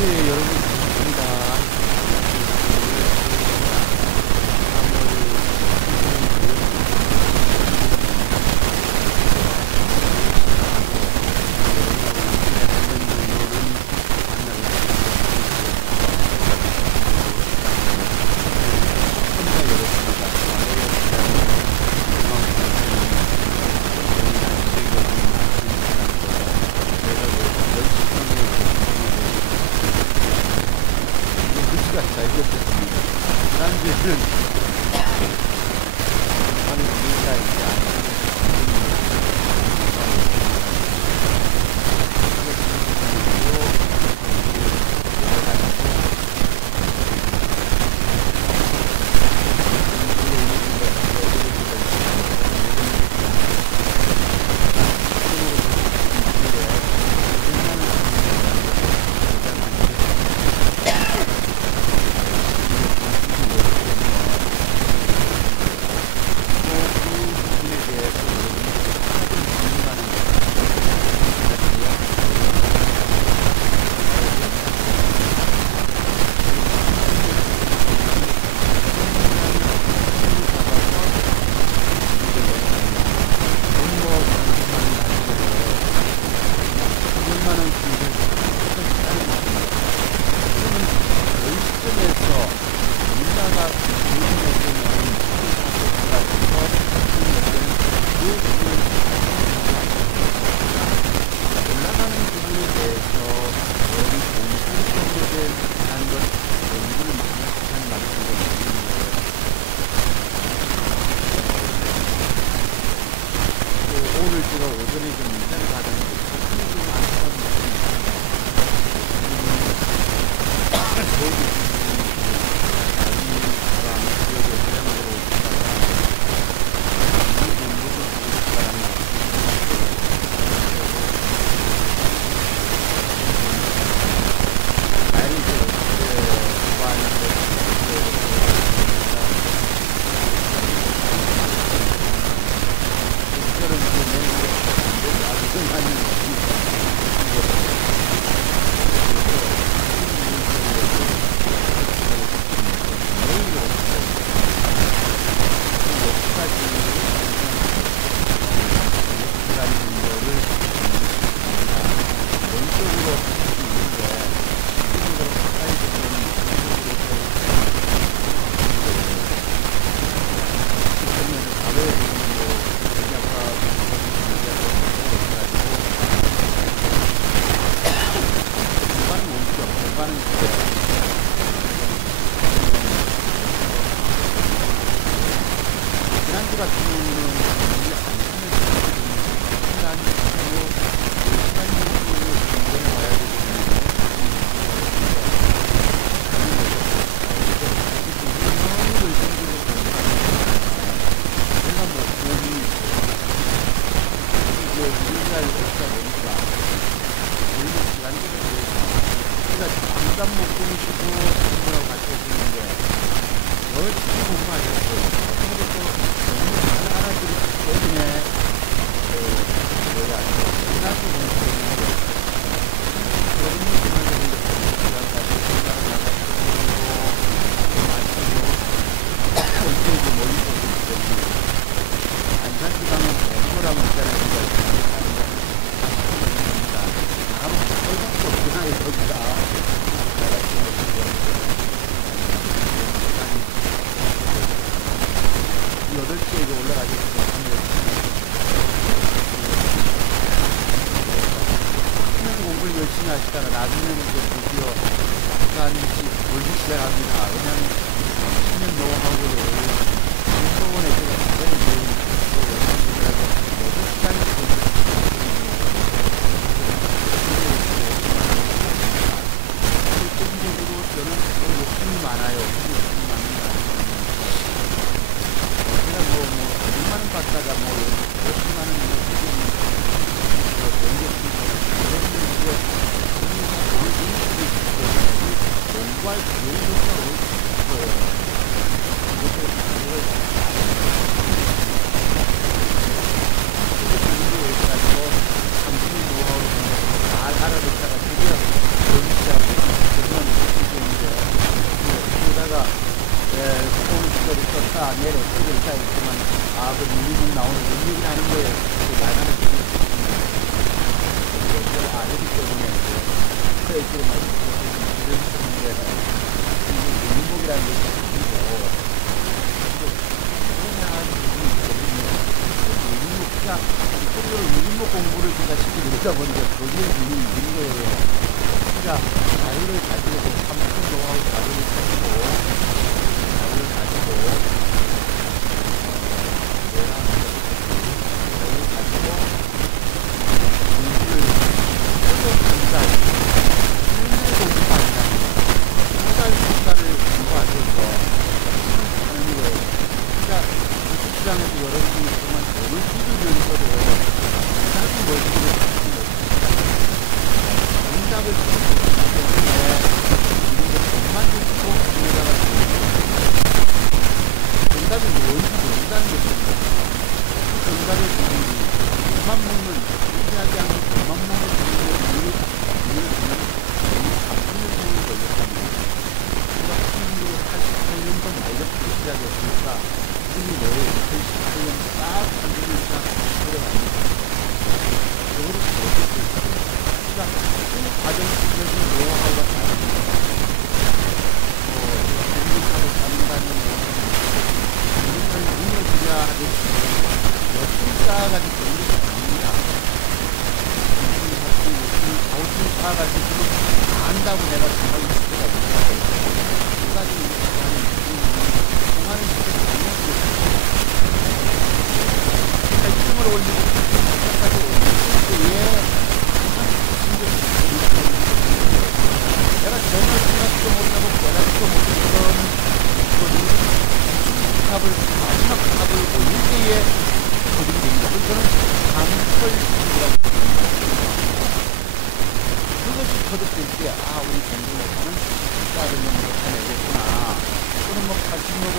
네, 여러분 반갑습니다. 잘 겪었습니다. 지난주에는 많은 이해가 있지 않았습니다. 오늘 제가 오전에 좀 인사를 받았는데 지난주 같은 경우는 우리 잠깐 못 끊으시고 공부하고 같이 해주는데 열심히 공부하셨어요. 그리고 또 너무 잘 알아들으시기 때문에 지난주 공부했는데 여러분이 지난주에 시간까지 생각을 나가시고 마치고 언제든지 멀리서 오기 때문에 안산시방은 공부라고 있잖아요. 아무 소용도 없구나 이겁니다. 8시에 올라가겠습니다. 공부를 열심히 하시다가 나중에는 드디어 약간씩 벌기 시작합니다. 왜냐하면 30년 노하우를 한꺼번에 제가 굉장히 좋은 원장님들하고 8시간씩 개인적으로 저는 욕심이 많아요. 욕심이 많은 거 얼마나 받다가 열심히 하는 공부할 기회조차 없어요. 삼촌이 노하우를 잘 알아듣다가 드디어 열심히 하고 얘기를 하는 거예요. 야간을 쓰는 아니기 때문에 그래 지금 이런 문제가 유목이라는 것이 아니고 그냥 유목자 유목 공부를 제가 시키려다 보니까 거기에 있는 거예요. 그러니까 자유를 가지고 삼성 노하우 자유를 가지고 내가 자유를 가지고 공부를 해서 삶의 공부가 아니라 생활 공부하셔서 하는 거예요. 그러니까 시장에서 여러분이 정말 돈을 뜯으면서도 삶의 머리를 정답을 찾기 때문에 돈만 듣고 우리나라가 정답이 뭔지 모른다는 것입니다. 그 정답의 비밀이 돈만 먹는 유지하지 않고 돈만 먹는 이유를 주면 너무 바쁘는 생각이 걸렸습니다. 우리가 1988년도 마이너스 시작이었으니까 지금이 내일 2018년 딱 3년이 딱 들어갑니다. 그거를 못했어요. 그 과정 속에서 노하우가 다릅니다. 공부하고 잠깐은 우리는 무너지냐 하듯이 열심히 쌓아가지고 그런 것이 아닙니다. 열심히 쌓아가지고 지금 다 안다고 내가 생각을 할 수가 없어요. 한 가지 동안은 진짜 잘못했어요. 핵심을 올리고 끝까지 올리고 때에 내가 전혀 생각도 못하고 깨닫지도 못했던 탑을 마지막 탑을 올릴 때에 거듭이 됩니다. 그거는 강설이라고 그것이 거듭될 때 우리 공부에서는 다른 놈으로 해내겠구나. 또는 80명은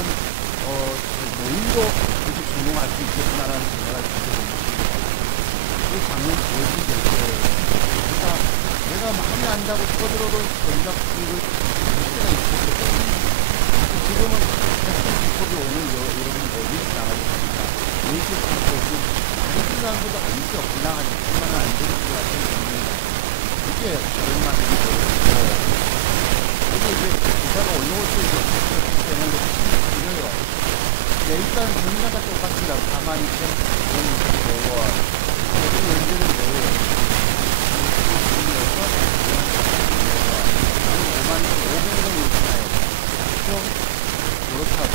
모임도 이렇게 성공할 수 있겠구나라는 생각을 가져봅니다. 그 장면 보여주게 될 거예요. 그러니까 내가 많이 안다고 쳐들어도 정작 이걸 할 때가 있었거든요. 지금은 패션 기법이 오늘 여러분이 어디서 나가겠습니까? 웨이트 기법이 패션한 것도 아니죠. 그냥 한 10만원 안 되는 것 같은 경우는 이게 얼마 되는 거고 이게 이제 기사가 올라올 때 되는 것이 길어요. 일단 정리가 똑같습니다. 42,000원 여기 연주는 뭐예요? 55,500원 있잖아요. 그렇다고.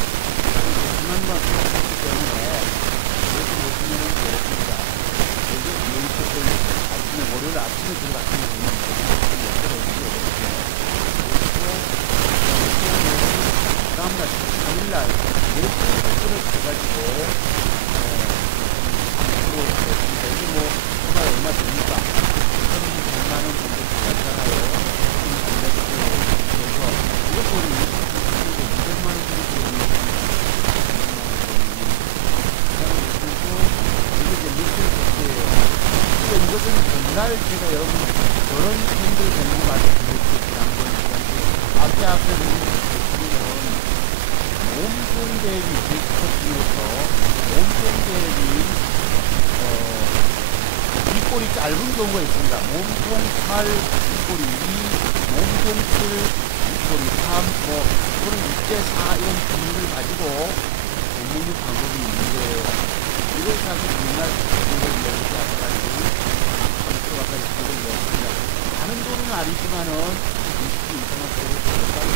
10만원 썼기 때문에 여기 보시면은 그렇습니다. 여기 메이커를 아침에, 월요일 아침에 들어갔으면 그 다음날 3일날 메이커를 해가지고 이게 뭐 정말 얼마 됩니까? 100만원 정도 들어갔잖아요. 그래서 이것도 우리 200만원 정도 들어갔는데 이게 이제 며칠 됐어요. 근데 이것은 전날 제가 여러분 그런 팬들 되는 거 말씀드렸죠. 앞에 보시면 몸통 대비 제스커팅에서 몸통 대비 뒷골이 짧은 경우가 있습니다. 몸통 8, 뒷골이 2, 몸통 7, 뒷골이 3, 또는 6대 4 이런 비율을 가지고 먹는 방법이 있는 거예요. 이걸 사실 우리나라 이걸 넣지 않아가지고 들어가까지 이걸 넣었습니다. 많은 돈은 아니지만은 20개 이상은 들어가고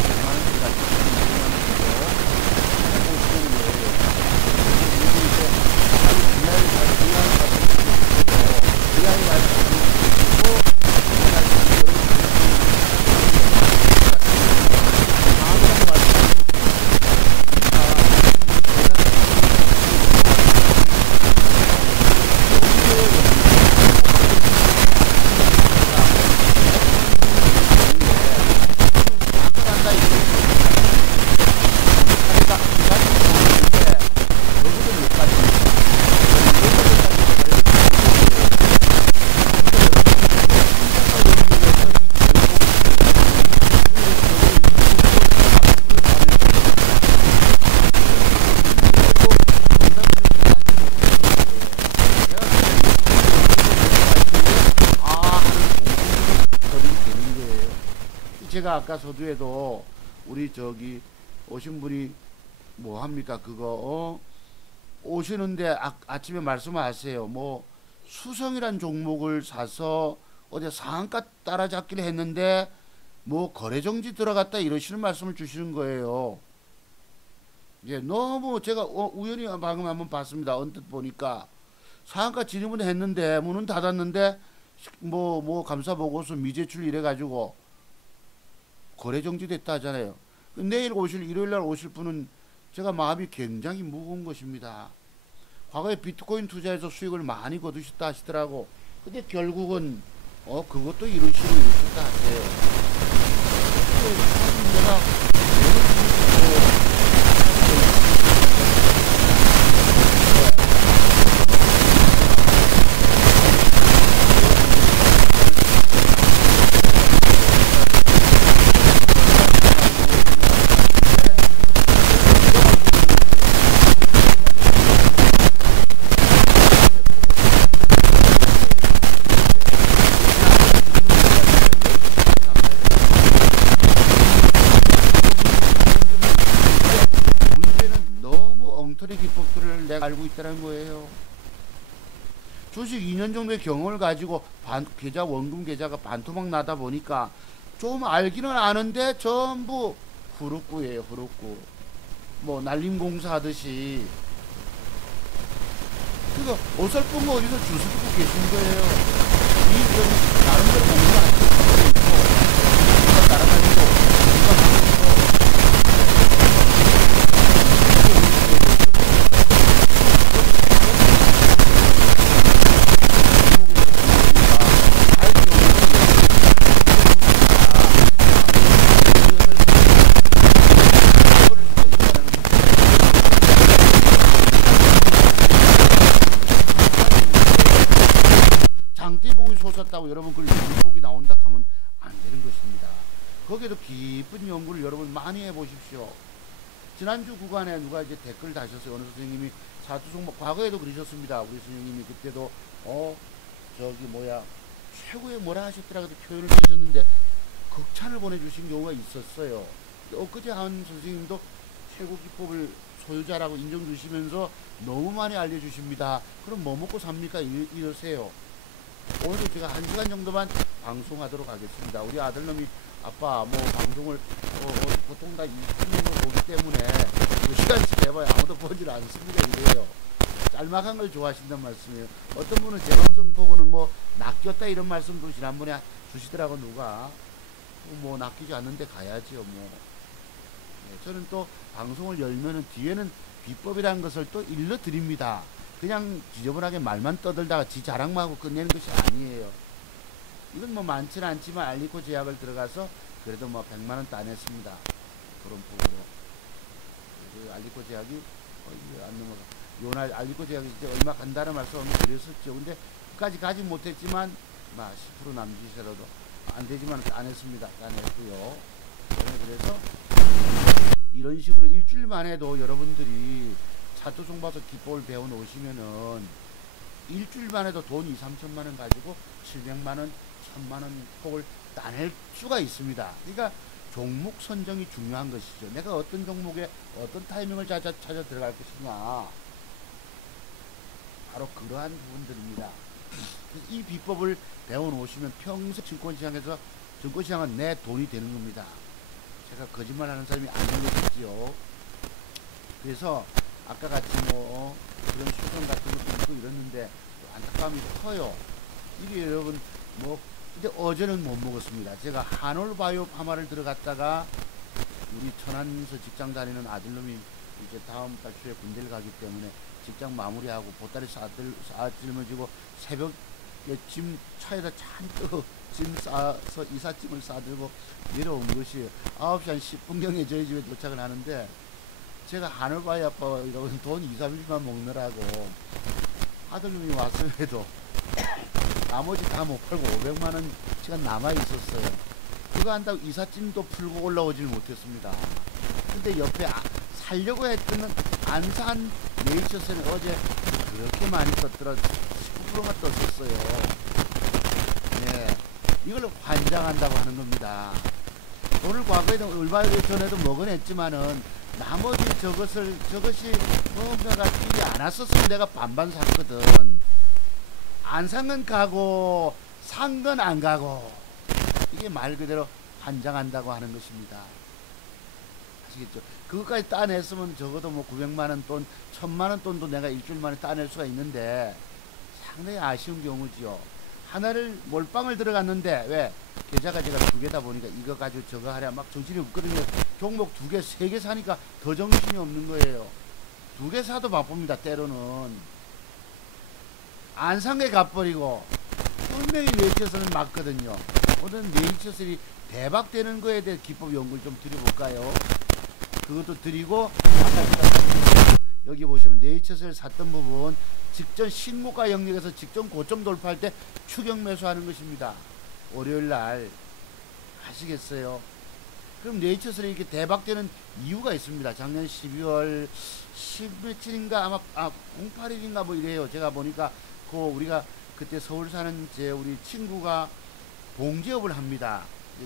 100만 원 들어가고 20만 원 정도 보시면 돼요. 이게 이제 VI 제가 아까 서두에도 우리 저기 오신 분이 뭐 합니까 그거 오시는데 아침에 말씀하세요. 뭐 수성이란 종목을 사서 어제 상한가 따라잡기를 했는데 뭐 거래정지 들어갔다 이러시는 말씀을 주시는 거예요. 예, 너무 제가 우연히 방금 한번 봤습니다. 언뜻 보니까 상한가 진입은 했는데 문은 닫았는데 뭐 감사 보고서 미제출 이래가지고 거래정지 됐다 하잖아요. 내일 일요일날 오실 분은 제가 마음이 굉장히 무거운 것입니다. 과거에 비트코인 투자해서 수익을 많이 거두셨다 하시더라고. 근데 결국은 그것도 이러시고 이러셨다 하세요. 내가 내가 알고 있다는 거예요. 주식 2년 정도의 경험을 가지고 원금 계좌가 반토막 나다 보니까 좀 알기는 아는데 전부 후루꾸예요. 후루꾸. 뭐 날림공사 하듯이. 그거 어설픈 거 어디서 주워 듣고 계신 거예요. 이 나름대로 공부 안 하고 있고 누가 따라다니고 누가 하면서 장대봉이 솟았다고 여러분 그 일복이 나온다 하면 안 되는 것입니다. 거기에도 깊은 연구를 여러분 많이 해보십시오. 지난주 구간에 누가 이제 댓글 다셨어요. 어느 선생님이 사투종목 과거에도 그러셨습니다. 우리 선생님이 그때도 최고의 뭐라 하셨더라 그 표현을 쓰셨는데 극찬을 보내주신 경우가 있었어요. 엊그제 한 선생님도 최고 기법을 소유자라고 인정 주시면서 너무 많이 알려주십니다. 그럼 뭐 먹고 삽니까? 이러세요. 오늘도 제가 1시간 정도만 방송하도록 하겠습니다. 우리 아들놈이 아빠 뭐 방송을 보통 다 20분으로 보기 때문에 2시간씩 해봐야 아무도 보질 않습니다. 이래요. 짤막한 걸 좋아하신단 말씀이에요. 어떤 분은 제 방송 보고는 뭐 낚였다 이런 말씀도 지난번에 주시더라고. 누가 뭐 낚이지 않는데 가야지요. 뭐 저는 또 방송을 열면은 뒤에는 비법이라는 것을 또 일러드립니다. 그냥 지저분하게 말만 떠들다가 지 자랑만 하고 끝내는 것이 아니에요. 이건 뭐 많지는 않지만 알리코 제약을 들어가서 그래도 뭐 100만원 따냈습니다. 그런 부분으로. 그 알리코 제약이 안 넘어가. 요날 알리코 제약이 이제 얼마 간다는 말씀을 드렸었죠. 근데 끝까지 가지 못했지만 10% 남짓이라도 안 되지만 따냈습니다. 따냈고요. 그래서 이런 식으로 일주일만 해도 여러분들이 차트송 봐서 기법을 배워 놓으시면은 일주일만 해도 돈 2, 3천만원 가지고 700만원, 1000만원 폭을 따낼 수가 있습니다. 그러니까 종목 선정이 중요한 것이죠. 내가 어떤 종목에 어떤 타이밍을 찾아 들어갈 것이냐. 바로 그러한 부분들입니다. 이 비법을 배워 놓으시면 평생 증권시장은 내 돈이 되는 겁니다. 제가 거짓말하는 사람이 아닌 것이지요. 그래서 아까 같이 뭐 그런 수정 같은 것도 있고 이랬는데 안타까움이 커요. 이게 여러분 뭐 근데 어제는 못 먹었습니다. 제가 한올바이오 파마를 들어갔다가 우리 천안에서 직장 다니는 아들놈이 이제 다음 달 초에 군대를 가기 때문에 직장 마무리하고 보따리 싸질머지고 새벽에 짐 차에다 잔뜩 짐 싸서 이삿짐을 싸들고 내려온 것이 9시 한 10분경에 저희 집에 도착을 하는데 제가 한올바이 아빠 이러고 돈 2, 3일만 먹느라고 아들님이 왔음에도 나머지 다 못 팔고 500만원 시간 남아 있었어요. 그거 한다고 이삿짐도 풀고 올라오질 못했습니다. 근데 옆에 살려고 했던 안산 네이처스는 어제 그렇게 많이 떴더라. 19%가 떴었어요. 네, 이걸 환장한다고 하는 겁니다. 돈을 과거에도 얼마 전에도 먹어냈지만은 나머지 저것이 뭔가가 일이 안 왔었으면 내가 반반 샀거든. 안 산 건 가고 산 건 안 가고, 이게 말 그대로 환장한다고 하는 것입니다. 아시겠죠? 그것까지 따냈으면 적어도 뭐 900만원 돈, 1000만원 돈도 내가 일주일 만에 따낼 수가 있는데 상당히 아쉬운 경우지요. 하나를 몰빵을 들어갔는데, 왜? 계좌가 제가 두 개다 보니까 이거 가지고 저거 하랴 막 정신이 없거든요. 종목 두 개, 세 개 사니까 더 정신이 없는 거예요. 두 개 사도 바쁩니다. 때로는 안 산 게 갚버리고 분명히 네이처스는 맞거든요. 오늘 네이처스이 대박 되는 거에 대해 기법 연구를 좀 드려볼까요? 그것도 드리고, 아까 여기 보시면 네이처스를 샀던 부분, 직전 신고가 영역에서 직전 고점 돌파할 때 추격 매수하는 것입니다. 월요일날. 아시겠어요? 그럼 네이처스를 이렇게 대박되는 이유가 있습니다. 작년 12월 10며칠인가 아마 08일인가 뭐 이래요. 제가 보니까 우리가 그때 서울 사는 우리 친구가 봉제업을 합니다.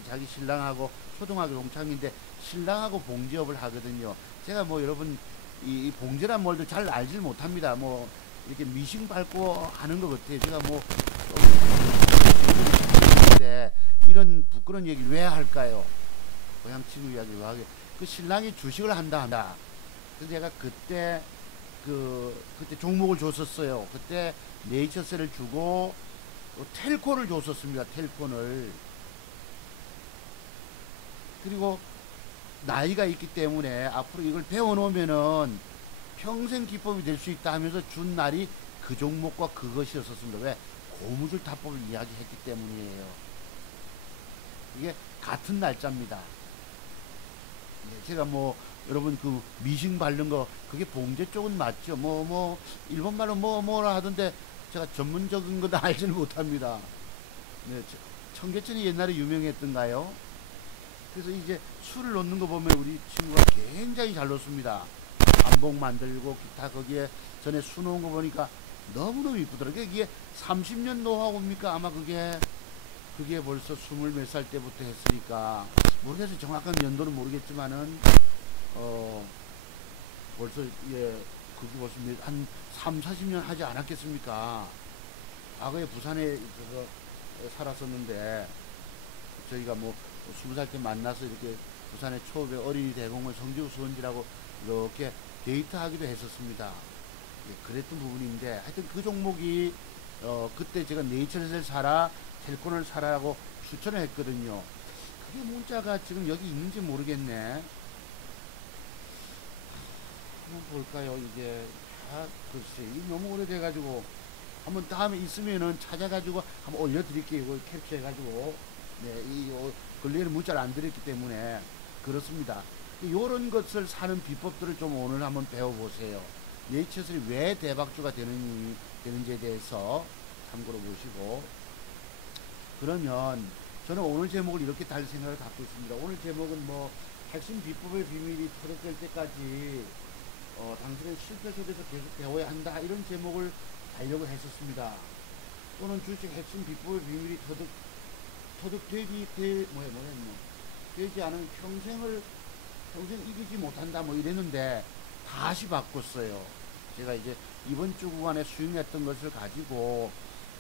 자기 신랑하고 초등학교 동창인데 신랑하고 봉제업을 하거든요. 제가 뭐 여러분 이 봉제란 뭘도 잘 알질 못합니다. 뭐 이렇게 미싱 밟고 하는 것 같아요. 제가 뭐 이런 부끄러운 얘기를 왜 할까요? 고향 친구 이야기를 왜 하게? 그 신랑이 주식을 한다. 그래서 제가 그때 종목을 줬었어요. 그때 네이처스를 주고 텔코를 줬었습니다. 텔코를. 그리고 나이가 있기 때문에 앞으로 이걸 배워놓으면은 평생 기법이 될 수 있다 하면서 준 날이 그 종목과 그것이었었습니다. 왜? 고무줄 타법을 이야기했기 때문이에요. 이게 같은 날짜입니다. 제가 뭐 여러분 그 미싱 바른 거 그게 봉제 쪽은 맞죠. 일본말로 뭐라 하던데 제가 전문적인 건 알지는 못합니다. 네, 청계천이 옛날에 유명했던가요? 그래서 이제 술을 놓는 거 보면 우리 친구가 굉장히 잘 놓습니다. 반복 만들고 기타 거기에 전에 수 놓은 거 보니까 너무너무 이쁘더라고요. 이게 30년 노하우입니까? 아마 그게 벌써 20몇 살 때부터 했으니까 모르겠어요. 정확한 연도는 모르겠지만은 벌써 그게 벌써 한 3, 40년 하지 않았겠습니까? 과거에 부산에 살았었는데 저희가 뭐 20살 때 만나서 이렇게 부산의 초읍의 어린이 대공원 성지구 수원지라고 이렇게 데이트하기도 했었습니다. 그랬던 부분인데 하여튼 그 종목이 그때 제가 네이처스를 사라, 텔콘을 사라고 추천을 했거든요. 그게 문자가 지금 여기 있는지 모르겠네. 한번 볼까요? 이게 글쎄 이 너무 오래돼가지고 한번 다음에 있으면은 찾아가지고 한번 올려드릴게요. 이걸 캡처해가지고. 근래에는 문자를 안 드렸기 때문에 그렇습니다. 이런 것을 사는 비법들을 좀 오늘 한번 배워보세요. 네이처스이 왜 대박주가 되는지에 대해서 참고로 보시고. 그러면 저는 오늘 제목을 이렇게 달 생각을 갖고 있습니다. 오늘 제목은 뭐 핵심 비법의 비밀이 터득될 때까지 당신의 실패 속에서 계속 배워야 한다, 이런 제목을 달려고 했었습니다. 또는 주식 핵심 비법의 비밀이 되지 않은 평생 이기지 못한다 뭐 이랬는데 다시 바꿨어요. 제가 이제 이번 주 구간에 수익냈던 것을 가지고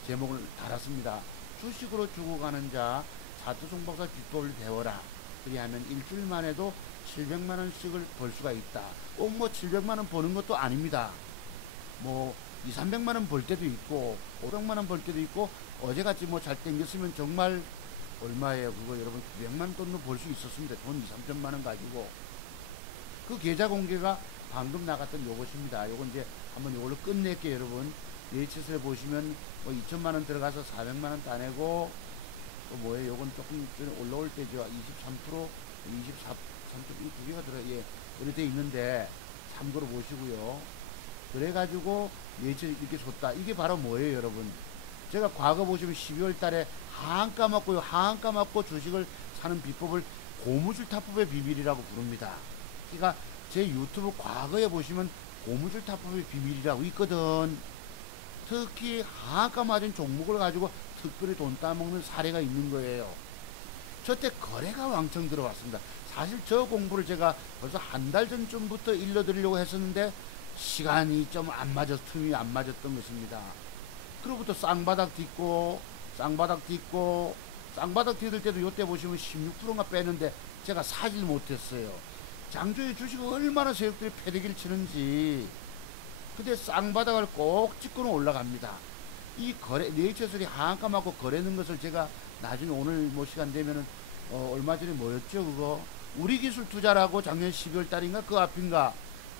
제목을 달았습니다. 주식으로 주고 가는 자 차트 송박사 비법을 배워라. 그리하면 일주일만 해도 700만원씩을 벌 수가 있다. 꼭 뭐 700만원 버는 것도 아닙니다. 뭐 200~300만원 벌 때도 있고 500만원 벌 때도 있고, 어제같이 뭐 잘 땡겼으면 정말 얼마예요? 그거 여러분 900만원 돈도 벌 수 있었습니다. 돈 2~3천만원 가지고. 그 계좌 공개가 방금 나갔던 요것입니다. 요건 이제 한번 요걸로 끝낼게요. 여러분 네이처스에 보시면 뭐 2천만원 들어가서 400만원 따내고, 또 뭐예요? 요건 조금 올라올 때죠. 23%, 23%, 이 두 개가 이렇게 돼 있는데 참고로 보시고요. 그래가지고 네이처스 이렇게 줬다. 이게 바로 뭐예요, 여러분? 제가 과거 보시면 12월 달에 하한가 맞고요. 하한가 맞고 주식을 사는 비법을 고무줄 타법의 비밀이라고 부릅니다. 그러니까 제 유튜브 과거에 보시면 고무줄 타법의 비밀이라고 있거든. 특히 하한가 맞은 종목을 가지고 특별히 돈 따먹는 사례가 있는 거예요. 저때 거래가 왕창 들어왔습니다. 사실 저 공부를 제가 벌써 한 달 전쯤부터 일러드리려고 했었는데 시간이 좀 안 맞아서 틈이 안 맞았던 것입니다. 그로부터 쌍바닥 딛고 쌍바닥 딛고 쌍바닥 딛을 때도 요때 보시면 16%가 빼는데 제가 사질 못했어요. 장중에 주식은 얼마나 세력들이 패대기를 치는지. 근데 쌍바닥을 꼭 찍고는 올라갑니다. 이 거래 네이처슬이 하한가 맞고 거래는 것을 제가 나중에 오늘 뭐 시간 되면은 얼마 전에 뭐였죠 그거 우리기술 투자라고 작년 12월 달인가 그 앞인가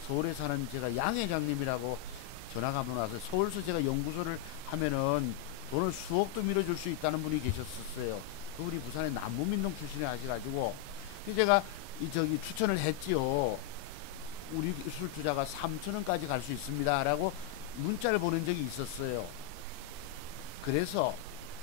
서울에 사는 제가 양 회장님이라고 전화가 한번 와서 서울서 제가 연구소를 하면은 돈을 수억도 밀어줄 수 있다는 분이 계셨었어요. 그분이 부산의 남부민농 출신에 하셔가지고 제가 저기 추천을 했지요. 우리 기술 투자가 3천원까지 갈 수 있습니다 라고 문자를 보낸 적이 있었어요. 그래서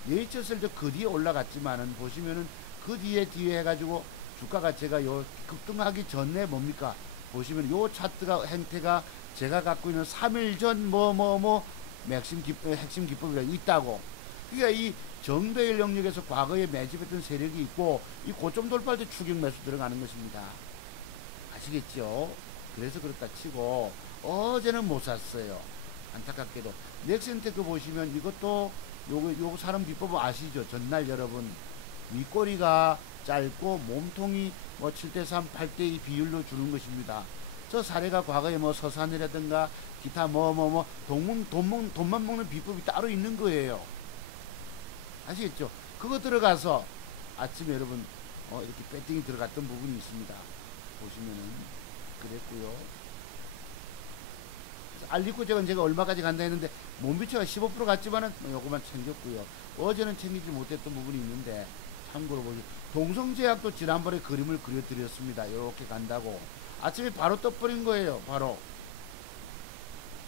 네이처셀도 그 뒤에 올라갔지만은 보시면은 그 뒤에 해가지고 주가가 제가 요 급등하기 전에 뭡니까 보시면 요 차트가 행태가 제가 갖고 있는 3일 전 핵심 기법이 있다고. 그러니까 이 정배일 영역에서 과거에 매집했던 세력이 있고 이 고점 돌파할 때 추격 매수 들어가는 것입니다. 아시겠죠? 그래서 그렇다 치고 어제는 못 샀어요. 안타깝게도 넥센테크 보시면 이것도 요거 사는 비법 아시죠? 전날 여러분 윗꼬리가 짧고 몸통이 뭐 7대3, 8대2 비율로 주는 것입니다. 저 사례가 과거에 뭐 서산이라든가 기타 돈만 먹는 비법이 따로 있는 거예요. 아시겠죠? 그거 들어가서 아침에 여러분 이렇게 배팅이 들어갔던 부분이 있습니다. 보시면은 그랬고요. 알리코잭은 제가 얼마까지 간다 했는데 몸비처가 15% 갔지만은 요거만 챙겼고요. 어제는 챙기지 못했던 부분이 있는데 참고로 보시면 동성제약도 지난번에 그림을 그려드렸습니다. 이렇게 간다고 아침에 바로 떠버린 거예요. 바로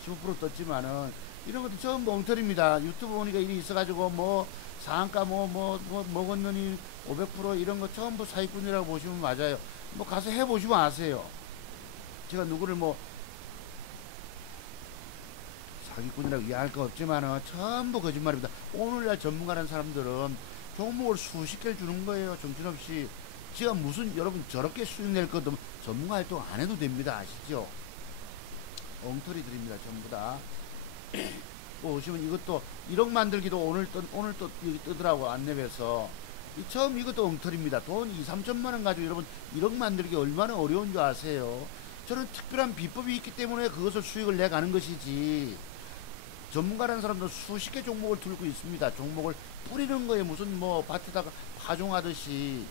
15% 떴지만은 이런 것도 전부 엉터리입니다. 유튜브 보니까 일이 있어가지고 뭐 상한가 먹었느니 500% 이런 거 전부 사기꾼이라고 보시면 맞아요. 뭐 가서 해보시면 아세요. 제가 누구를 뭐 사기꾼이라고 이해할 거 없지만은 전부 거짓말입니다. 오늘날 전문가라는 사람들은 종목을 수십 개를 주는 거예요. 정신없이. 제가 무슨 여러분 저렇게 수익 낼 것도 전문가 활동 안 해도 됩니다. 아시죠? 엉터리들입니다. 전부 다. 보시면 이것도 1억 만들기도 오늘 또 여기 뜨더라고 안내에서. 처음 이것도 엉터리입니다. 돈 2, 3천만 원 가지고 여러분 1억 만들기 얼마나 어려운 줄 아세요? 저는 특별한 비법이 있기 때문에 그것을 수익을 내가는 것이지. 전문가라는 사람도 수십 개 종목을 들고 있습니다. 종목을 뿌리는 거에 무슨 뭐 밭에다가 파종하듯이.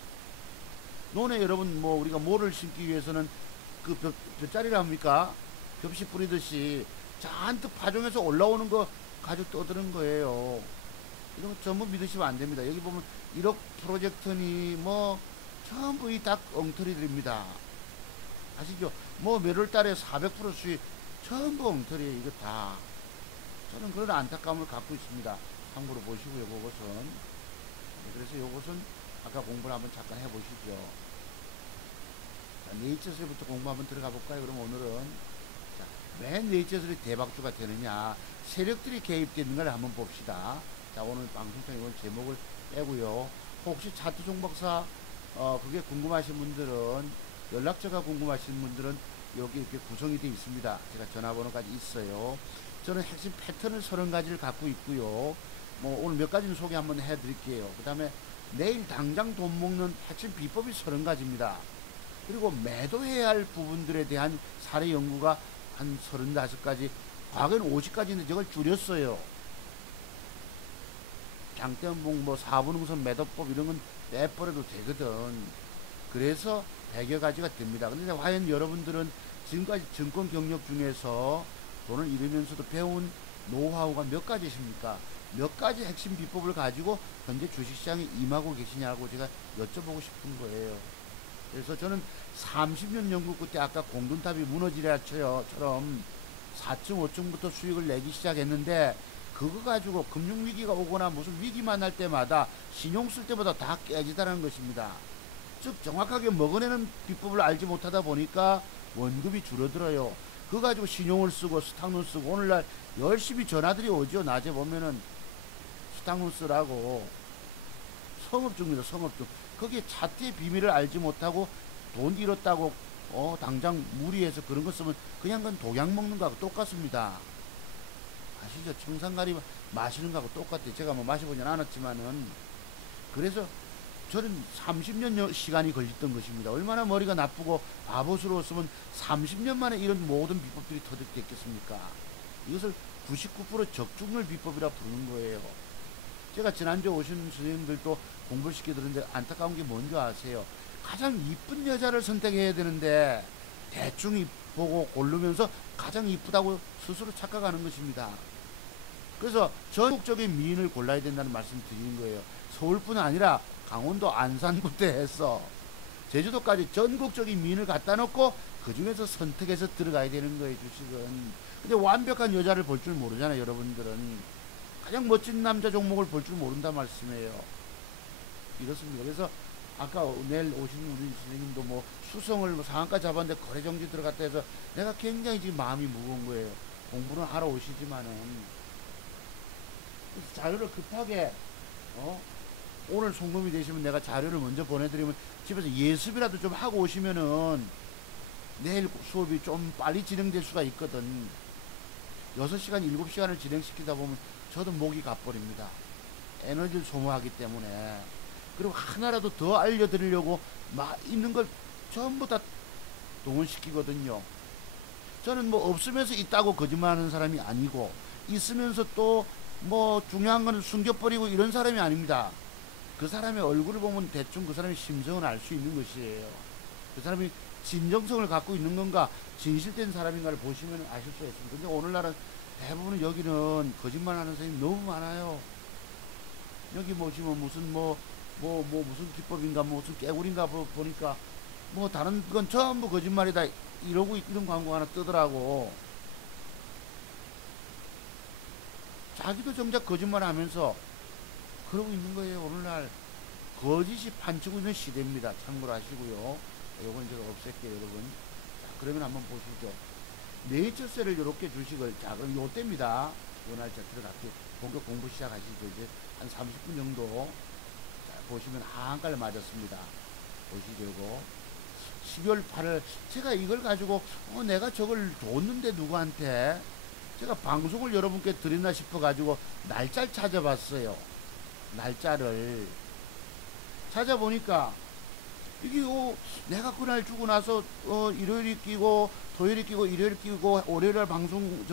논에 여러분 뭐 우리가 모를 심기 위해서는 그 볏자리라 합니까? 겹시 뿌리듯이 잔뜩 파종해서 올라오는 거 가지고 떠드는 거예요. 이런 거 전부 믿으시면 안 됩니다. 여기 보면 1억 프로젝트니 뭐 전부 이 다 엉터리들입니다. 아시죠? 뭐 몇월 달에 400% 수익 전부 엉터리예요. 이거 다. 저는 그런 안타까움을 갖고 있습니다. 참고로 보시고요. 그것은. 그래서 이것은 아까 공부를 한번 잠깐 해보시죠. 자, 네이처슬부터 공부 한번 들어가 볼까요? 그럼 오늘은 자, 맨 네이처슬이 대박주가 되느냐 세력들이 개입되는 걸 한번 봅시다. 자, 오늘 방송창에 오늘 제목을 빼고요. 혹시 차트 종박사 그게 궁금하신 분들은 연락처가 궁금하신 분들은 여기 이렇게 구성이 되어 있습니다. 제가 전화번호까지 있어요. 저는 핵심 패턴을 30가지를 갖고 있고요. 뭐 오늘 몇 가지는 소개 한번 해드릴게요. 그 다음에 내일 당장 돈 먹는 핵심 비법이 30가지입니다. 그리고 매도해야 할 부분들에 대한 사례 연구가 한 35가지, 과거에는 50가지인데 저걸 줄였어요. 장대음봉 뭐 4분음선 매도법 이런 건 빼버려도 되거든. 그래서 100여 가지가 됩니다. 근데 과연 여러분들은 지금까지 증권 경력 중에서 돈을 잃으면서도 배운 노하우가 몇 가지십니까? 몇 가지 핵심 비법을 가지고 현재 주식시장에 임하고 계시냐고 제가 여쭤보고 싶은 거예요. 그래서 저는 30년 연구 끝에 아까 공든탑이 무너지랴처럼 4층, 5층부터 수익을 내기 시작했는데 그거 가지고 금융위기가 오거나 무슨 위기 만날 때마다 신용 쓸 때마다 다 깨지다는 것입니다. 즉 정확하게 먹어내는 비법을 알지 못하다 보니까 원금이 줄어들어요. 그거 가지고 신용을 쓰고 스탁론 쓰고 오늘날 열심히 전화들이 오죠. 낮에 보면은 스탁론 쓰라고 성업중입니다. 성업중. 거기에 차트의 비밀을 알지 못하고 돈 잃었다고 당장 무리해서 그런 거 쓰면 그냥 그건 독약 먹는 거하고 똑같습니다. 아시죠? 청산가리 마시는 거하고 똑같아요. 제가 뭐 마셔보진 않았지만은. 그래서 저는 30년 시간이 걸렸던 것입니다. 얼마나 머리가 나쁘고 바보스러웠으면 30년 만에 이런 모든 비법들이 터득됐겠습니까? 이것을 99% 적중률 비법이라 부르는 거예요. 제가 지난주에 오신 선생님들도 공부를 시켜드렸는데 안타까운 게 뭔지 아세요? 가장 이쁜 여자를 선택해야 되는데 대충 보고 고르면서 가장 이쁘다고 스스로 착각하는 것입니다. 그래서 전국적인 미인을 골라야 된다는 말씀 드리는 거예요. 서울뿐 아니라 강원도 안산부터 해서 제주도까지 전국적인 미인을 갖다 놓고 그 중에서 선택해서 들어가야 되는 거예요, 주식은. 근데 완벽한 여자를 볼 줄 모르잖아요, 여러분들은. 가장 멋진 남자 종목을 볼 줄 모른다 말씀이에요. 이렇습니다. 그래서 아까 내일 오신 우리 선생님도 뭐 수성을 뭐 상한가 잡았는데 거래정지 들어갔다 해서 내가 굉장히 지금 마음이 무거운 거예요. 공부는 하러 오시지만은. 자료를 급하게, 오늘 송금이 되시면 내가 자료를 먼저 보내드리면 집에서 예습이라도 좀 하고 오시면은 내일 수업이 좀 빨리 진행될 수가 있거든. 6시간, 7시간을 진행시키다 보면 저도 목이 가버립니다. 에너지를 소모하기 때문에. 그리고 하나라도 더 알려드리려고 막 있는 걸 전부 다 동원시키거든요. 저는 뭐 없으면서 있다고 거짓말하는 사람이 아니고 있으면서 또 뭐 중요한 건 숨겨버리고 이런 사람이 아닙니다. 그 사람의 얼굴을 보면 대충 그 사람의 심성을 알 수 있는 것이에요. 그 사람이 진정성을 갖고 있는 건가 진실된 사람인가를 보시면 아실 수가 있습니다. 근데 오늘날은 대부분 여기는 거짓말하는 사람이 너무 많아요. 여기 보시면 무슨 무슨 기법인가 무슨 깨구리인가 보니까 뭐 다른 건 전부 거짓말이다 이러고 이런 광고 하나 뜨더라고. 자기도 정작 거짓말 하면서 그러고 있는 거예요. 오늘날 거짓이 판치고 있는 시대입니다. 참고로 하시고요. 요건 제가 없앨게요, 여러분. 자, 그러면 한번 보시죠. 네이처셀을 이렇게 주식을, 자, 그럼 요때입니다. 요 날짜 들어갈게요. 본격 공부 시작하시죠. 이제 한 30분 정도. 자, 보시면 하한가를 맞았습니다. 보시죠, 요거. 12월 8일, 제가 이걸 가지고, 내가 저걸 줬는데 누구한테? 제가 방송을 여러분께 드렸나 싶어가지고, 날짜를 찾아봤어요. 날짜를. 찾아보니까, 이게, 내가 그날 주고 나서, 일요일이 끼고, 토요일이 끼고, 일요일 끼고, 월요일날 방송,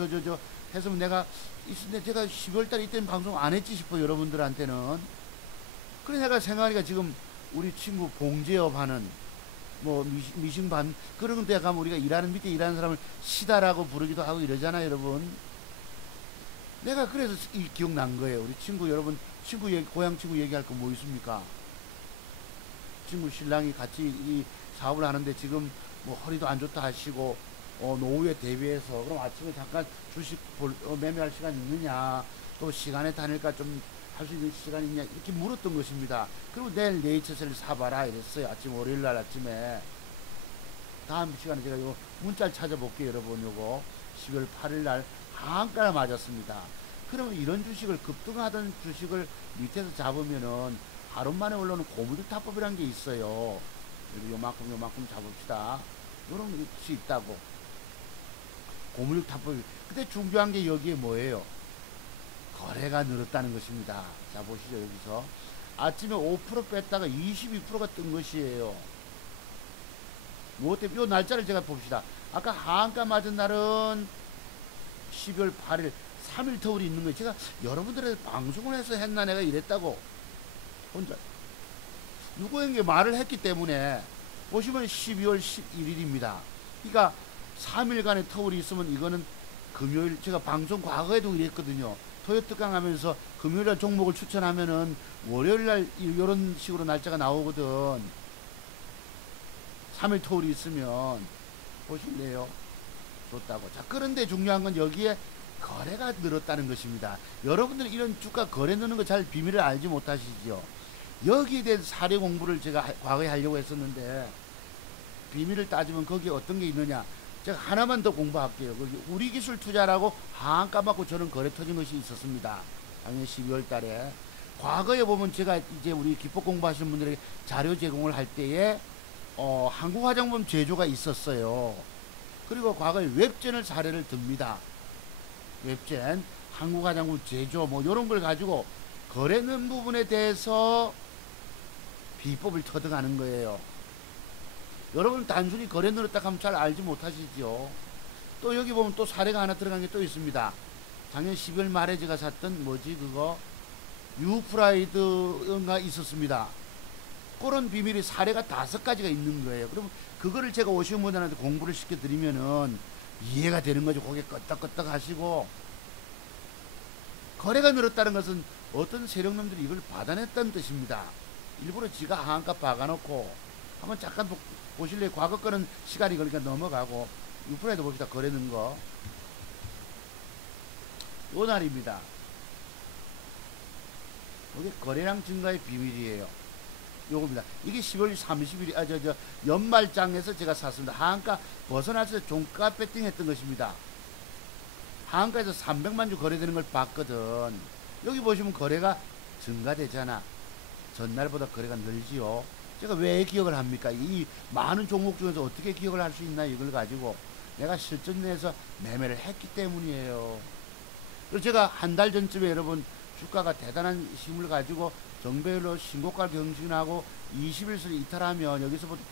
해서 내가, 있는데 제가 12월달 이때는 방송 안 했지 싶어, 여러분들한테는. 그래, 내가 생각하니까 지금, 우리 친구 봉제업 하는, 뭐 미싱반 그런 데 가면 우리가 일하는 밑에 일하는 사람을 시다라고 부르기도 하고 이러잖아요, 여러분. 내가 그래서 이 기억난 거예요. 우리 친구 여러분, 고향 친구 얘기할 거 뭐 있습니까? 친구 신랑이 같이 이 사업을 하는데 지금 뭐 허리도 안 좋다 하시고 노후에 대비해서 그럼 아침에 잠깐 주식 매매할 시간 있느냐, 또 시간에 다닐까 좀 할 수 있는 시간이 있냐 이렇게 물었던 것입니다. 그리고 내일 네이처셀을 사봐라 이랬어요. 아침 월요일날 아침에. 다음 시간에 제가 요 문자를 찾아볼게요, 여러분. 요거 12월 8일날 하한가를 맞았습니다. 그러면 이런 주식을 급등하던 주식을 밑에서 잡으면은 하루 만에 올라오는 고무줄타법이라는 게 있어요. 요만큼 잡읍시다. 요런 것이 있다고. 고무줄타법이. 근데 중요한 게 여기에 뭐예요? 거래가 늘었다는 것입니다. 자, 보시죠, 여기서. 아침에 5% 뺐다가 22%가 뜬 것이에요. 무엇 때문에? 요 날짜를 제가 봅시다. 아까 하한가 맞은 날은 12월 8일, 3일 터울이 있는 거예요. 제가 여러분들한테 방송을 해서 했나 내가 이랬다고. 혼자. 누구에게 말을 했기 때문에, 보시면 12월 11일입니다. 그러니까 3일간의 터울이 있으면 이거는 금요일, 제가 방송 과거에도 이랬거든요. 토요 특강 하면서 금요일날 종목을 추천하면은 월요일날 이런 식으로 날짜가 나오거든. 3일 토울이 있으면. 보실래요? 좋다고. 자, 그런데 중요한 건 여기에 거래가 늘었다는 것입니다. 여러분들은 이런 주가 거래 느는 거 잘 비밀을 알지 못하시죠? 여기에 대한 사례 공부를 제가 과거에 하려고 했었는데, 비밀을 따지면 거기에 어떤 게 있느냐. 제가 하나만 더 공부할게요. 거기 우리 기술 투자라고 하한가 맞고 저는 거래 터진 것이 있었습니다. 작년 12월 달에. 과거에 보면 제가 이제 우리 기법 공부하시는 분들에게 자료 제공을 할 때에 한국 화장품 제조가 있었어요. 그리고 과거에 웹젠을 사례를 듭니다. 웹젠, 한국 화장품 제조 뭐 이런 걸 가지고 거래는 부분에 대해서 비법을 터득하는 거예요. 여러분 단순히 거래 늘었다 하면 잘 알지 못하시죠. 또 여기 보면 또 사례가 하나 들어간 게 또 있습니다. 작년 12월 말에 제가 샀던 뭐지 그거 유프라이드가 있었습니다. 그런 비밀이 사례가 5가지가 있는 거예요. 그럼 그거를 제가 오시는 분들한테 공부를 시켜드리면은 이해가 되는 거죠. 고개 끄덕끄덕 하시고, 거래가 늘었다는 것은 어떤 세력놈들이 이걸 받아냈다는 뜻입니다. 일부러 지가 하한가 박아놓고, 한번 잠깐 보실래요? 과거 거는 시간이 그러니까 넘어가고, 유프라이드 봅시다. 거래 는 거. 요 날입니다. 이게 거래량 증가의 비밀이에요. 요겁니다. 이게 10월 30일, 연말장에서 제가 샀습니다. 하한가 벗어나서 종가 배팅 했던 것입니다. 하한가에서 300만 주 거래되는 걸 봤거든. 여기 보시면 거래가 증가되잖아. 전날보다 거래가 늘지요. 제가 왜 기억을 합니까? 이 많은 종목 중에서 어떻게 기억을 할 수 있나, 이걸 가지고 내가 실전 내에서 매매를 했기 때문이에요. 그리고 제가 한 달 전쯤에 여러분 주가가 대단한 힘을 가지고 정배열로 신고가를 경신하고 20일선을 이탈하면 여기서부터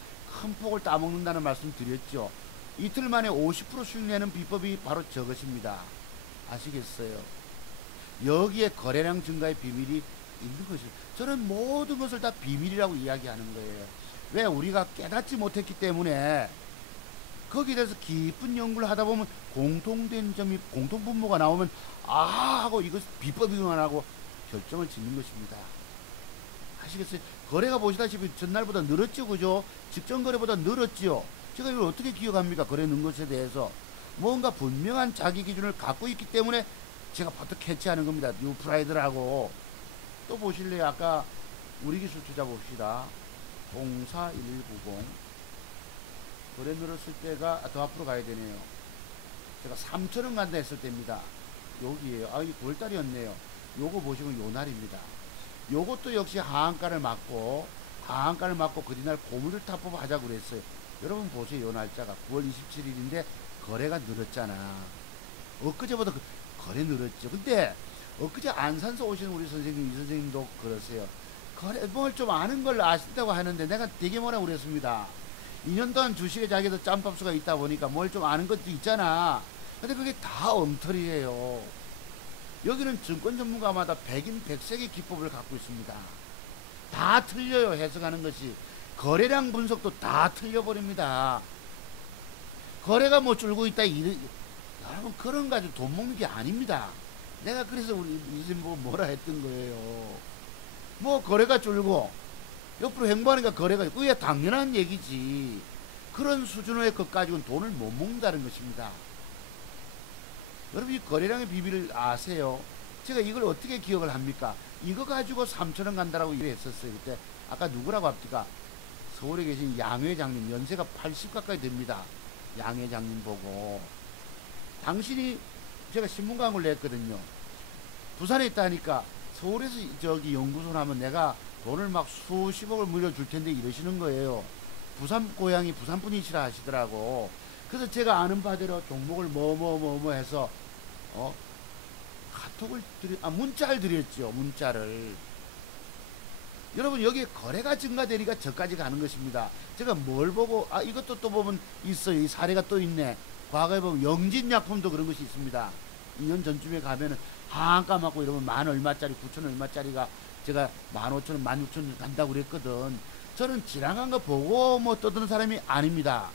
큰 폭을 따먹는다는 말씀 드렸죠. 이틀 만에 50% 수익 내는 비법이 바로 저것입니다. 아시겠어요? 여기에 거래량 증가의 비밀이 있는 것이죠. 저는 모든 것을 다 비밀이라고 이야기하는 거예요. 왜? 우리가 깨닫지 못했기 때문에. 거기에 대해서 깊은 연구를 하다 보면 공통된 점이, 공통분모가 나오면 아 하고 이것 비법이구나 하고 결정을 짓는 것입니다. 아시겠어요? 거래가 보시다시피 전날보다 늘었죠, 그죠? 직전 거래보다 늘었죠. 제가 이걸 어떻게 기억합니까? 거래 는 것에 대해서 뭔가 분명한 자기 기준을 갖고 있기 때문에 제가 버터 캐치하는 겁니다. 뉴프라이드라고. 또 보실래요? 아까 우리 기술 투자 봅시다. 041190 거래 늘었을 때가 더 앞으로 가야 되네요. 제가 3,000원 간다 했을 때입니다. 여기에요. 아, 이 9월달이었네요. 요거 보시면 요 날입니다. 요것도 역시 하한가를 맞고 그리날 고물을 타법 하자고 그랬어요. 여러분 보세요. 요 날짜가 9월 27일인데 거래가 늘었잖아. 엊그제보다 거래 늘었죠. 근데 엊그제 안산서 오시는 우리 선생님, 이 선생님도 그러세요. 거래 뭘 좀 아는 걸 아신다고 하는데 내가 되게 뭐라 그랬습니다. 2년 동안 주식에 자기도 짬밥수가 있다 보니까 뭘 좀 아는 것도 있잖아. 근데 그게 다 엉터리예요. 여기는 증권 전문가마다 백인 백색의 기법을 갖고 있습니다. 다 틀려요. 해석하는 것이. 거래량 분석도 다 틀려버립니다. 거래가 뭐 줄고 있다, 여러분 그런 가지고 돈 먹는 게 아닙니다. 내가 그래서 우리 이sim 보고 뭐라 했던 거예요. 뭐 거래가 줄고 옆으로 행보하니까 거래가, 그게 당연한 얘기지. 그런 수준의 것 가지고는 돈을 못 먹는다는 것입니다. 여러분 이 거래량의 비밀을 아세요? 제가 이걸 어떻게 기억을 합니까? 이거 가지고 3,000원 간다라고 얘기했었어요. 그때 아까 누구라고 합니까? 서울에 계신 양 회장님, 연세가 80 가까이 됩니다. 양 회장님 보고, 당신이, 제가 신문 광고를 냈거든요. 부산에 있다니까 서울에서 저기 연구소를 하면 내가 돈을 막 수십억을 물려줄 텐데 이러시는 거예요. 부산 고향이 부산 분이시라 하시더라고. 그래서 제가 아는 바대로 종목을 뭐 해서 카톡을 문자를 드렸죠. 문자를. 여러분 여기에 거래가 증가되니까 저까지 가는 것입니다. 제가 뭘 보고, 이것도 또 보면 있어요. 이 사례가 또 있네. 과거에 보면 영진약품도 그런 것이 있습니다. 2년 전쯤에 가면은 하한가 맞고 이러면 만 얼마짜리, 9천 얼마짜리가 제가 15,000원, 16,000원 간다고 그랬거든. 저는 지나간 거 보고 뭐 떠드는 사람이 아닙니다.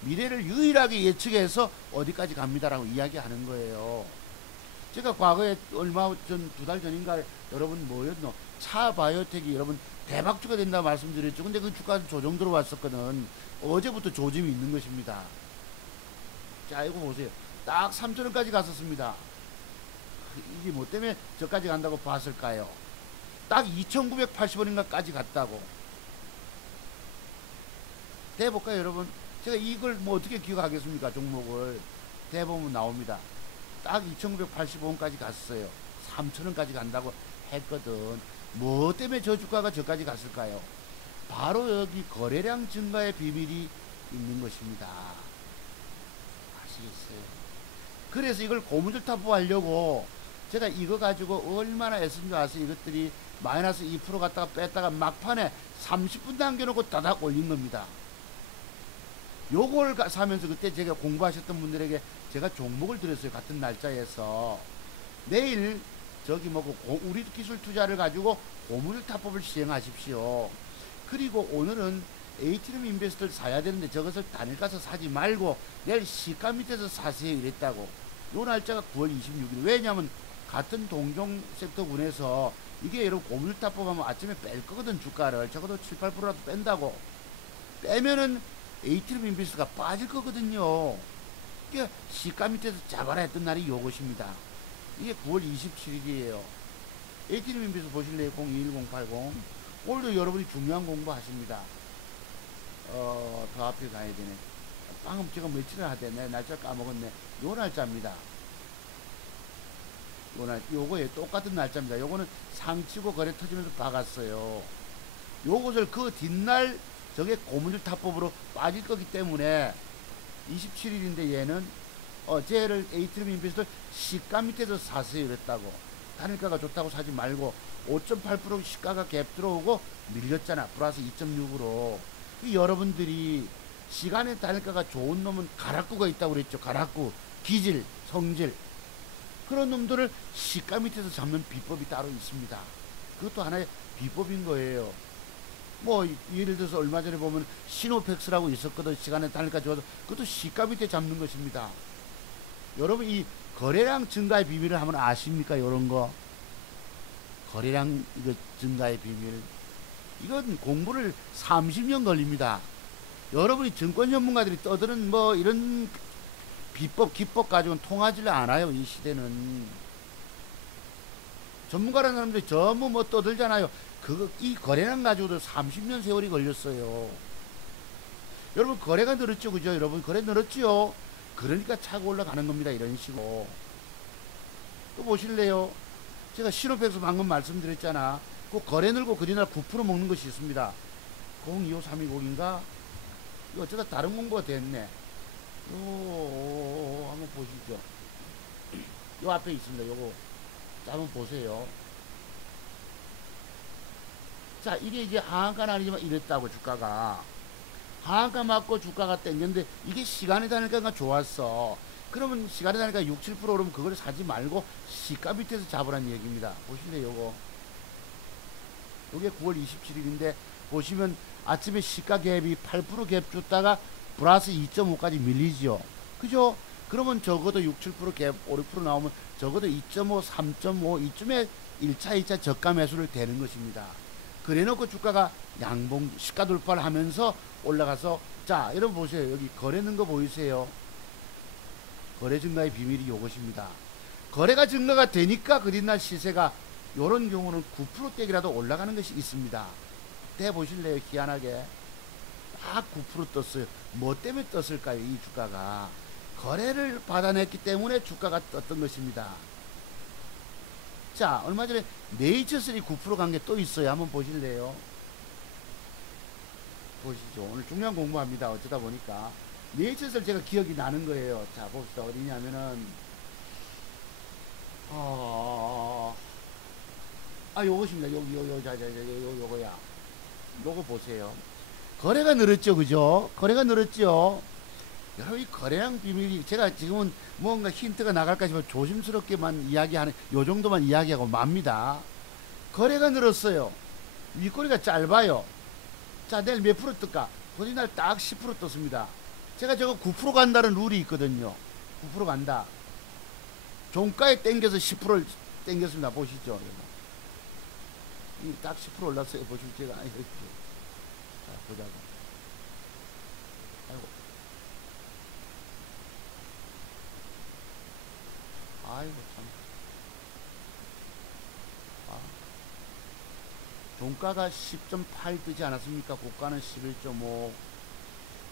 미래를 유일하게 예측해서 어디까지 갑니다라고 이야기하는 거예요. 제가 과거에 얼마 전, 2달 전인가 여러분 뭐였노? 차 바이오텍이 여러분 대박주가 된다고 말씀드렸죠. 근데 그 주가 조정 들어왔었거든. 어제부터 조짐이 있는 것입니다. 자, 이거 보세요. 딱 3,000원까지 갔었습니다. 이게 뭐 때문에 저까지 간다고 봤을까요? 딱 2,980원인가까지 갔다고. 대볼까요, 여러분? 제가 이걸 뭐 어떻게 기억하겠습니까? 종목을. 대보면 나옵니다. 딱 2,985원까지 갔어요. 3,000원까지 간다고 했거든. 뭐 때문에 저 주가가 저까지 갔을까요? 바로 여기 거래량 증가의 비밀이 있는 것입니다. 아시겠어요? 그래서 이걸 고무줄 타포하려고 제가 이거 가지고 얼마나 애쓴 줄 아세요? 이것들이 마이너스 2% 갔다가 뺐다가 막판에 30분 남겨놓고 다닥 올린 겁니다. 요걸 사면서 그때 제가 공부하셨던 분들에게 제가 종목을 드렸어요. 같은 날짜에서. 내일 저기 뭐고 우리 기술 투자를 가지고 고무줄 타법을 시행하십시오. 그리고 오늘은 에이티룸 인베스트를 사야 되는데 저것을 단일 가서 사지 말고 내일 시가 밑에서 사세요 이랬다고. 요 날짜가 9월 26일. 왜냐면 같은 동종 섹터군에서 이게 여러분 고무줄 타법 하면 아침에 뺄 거거든. 주가를 적어도 7, 8%라도 뺀다고. 빼면은 에이티룸 인베스트가 빠질 거거든요. 이게 시가 밑에서 잡아라 했던 날이 요것입니다. 이게 9월 27일이에요. 에이티룸 인베스트 보실래요? 021080. 오늘도 여러분이 중요한 공부 하십니다. 더 앞에 가야 되네. 방금 제가 며칠을 하대. 내 날짜 까먹었네. 요 날짜입니다. 요거에 똑같은 날짜입니다. 요거는 상치고 거래 터지면서 박았어요. 요것을 그 뒷날 저게 고무줄 타법으로 빠질 거기 때문에 27일인데 얘는 쟤를 에이트룸 인베스트 시가 밑에서 사세요 이랬다고. 단일가가 좋다고 사지 말고 5.8% 시가가 갭 들어오고 밀렸잖아. 플러스 2.6으로. 여러분들이 시간의 단일가가 좋은 놈은 가락구가 있다고 그랬죠. 가락구, 기질, 성질. 그런 놈들을 시가 밑에서 잡는 비법이 따로 있습니다. 그것도 하나의 비법인 거예요. 뭐 예를 들어서 얼마 전에 보면 시노펙스라고 있었거든. 시간의 단일가 좋아서 그것도 시가 밑에 잡는 것입니다. 여러분 이 거래량 증가의 비밀을 한번 아십니까? 요런 거 거래량 이거 증가의 비밀, 이건 공부를 30년 걸립니다. 여러분이 증권 전문가들이 떠드는 뭐 이런 비법 기법 가지고는 통하지를 않아요. 이 시대는 전문가라는 사람들이 전부 뭐 떠들잖아요. 이 거래량 가지고도 30년 세월이 걸렸어요. 여러분 거래가 늘었죠. 그죠? 여러분 거래 늘었죠. 그러니까 차고 올라가는 겁니다. 이런 식으로. 또 보실래요? 제가 신호백수 방금 말씀드렸잖아. 그 거래 늘고 그리날 9% 먹는 것이 있습니다. 025320인가? 이거 어쩌다 다른 공부가 됐네. 한번 보시죠. 요 앞에 있습니다. 요거. 자, 한번 보세요. 자, 이게 이제 하한가는 아니지만 이랬다고, 주가가. 하한가 맞고 주가가 땡겼는데, 이게 시간의 단일가가 좋았어. 그러면 시간의 단일가 6, 7% 오르면 그걸 사지 말고 시가 밑에서 잡으라는 얘기입니다. 보실래요, 요거. 요게 9월 27일인데, 보시면 아침에 시가 갭이 8% 갭 줬다가 플러스 2.5까지 밀리죠. 그죠? 그러면 적어도 6, 7% 갭, 5, 6% 나오면 적어도 2.5, 3.5 이쯤에 1차, 2차 저가 매수를 되는 것입니다. 그래놓고 주가가 양봉 시가 돌파를 하면서 올라가서, 자 여러분 보세요. 여기 거래는 거 보이세요? 거래 증가의 비밀이 요것입니다. 거래가 증가가 되니까 그린날 시세가 요런 경우는 9%대기라도 올라가는 것이 있습니다. 대 보실래요? 희한하게 딱 9% 떴어요. 뭐 때문에 떴을까요? 이 주가가 거래를 받아냈기 때문에 주가가 떴던 것입니다. 자, 얼마 전에 네이처슬이 9% 간 게 또 있어요. 한번 보실래요? 보시죠. 오늘 중요한 공부합니다. 어쩌다 보니까 네이처슬 제가 기억이 나는 거예요. 자, 봅시다. 어디냐면은 요것입니다. 요거야. 요거 보세요. 거래가 늘었죠. 그죠? 거래가 늘었죠. 여러분, 이 거래량 비밀이, 제가 지금은 뭔가 힌트가 나갈까 싶어 조심스럽게만 이야기하는, 요 정도만 이야기하고 맙니다. 거래가 늘었어요. 윗꼬리가 짧아요. 자, 내일 몇 프로 뜰까? 그날 딱 10% 떴습니다. 제가 저거 9% 간다는 룰이 있거든요. 9% 간다. 종가에 땡겨서 10%를 땡겼습니다. 보시죠. 딱 10% 올랐어요. 보시면 제가, 자, 보자고. 아이고. 아이고, 참. 종가가 10.8 뜨지 않았습니까? 고가는 11.5.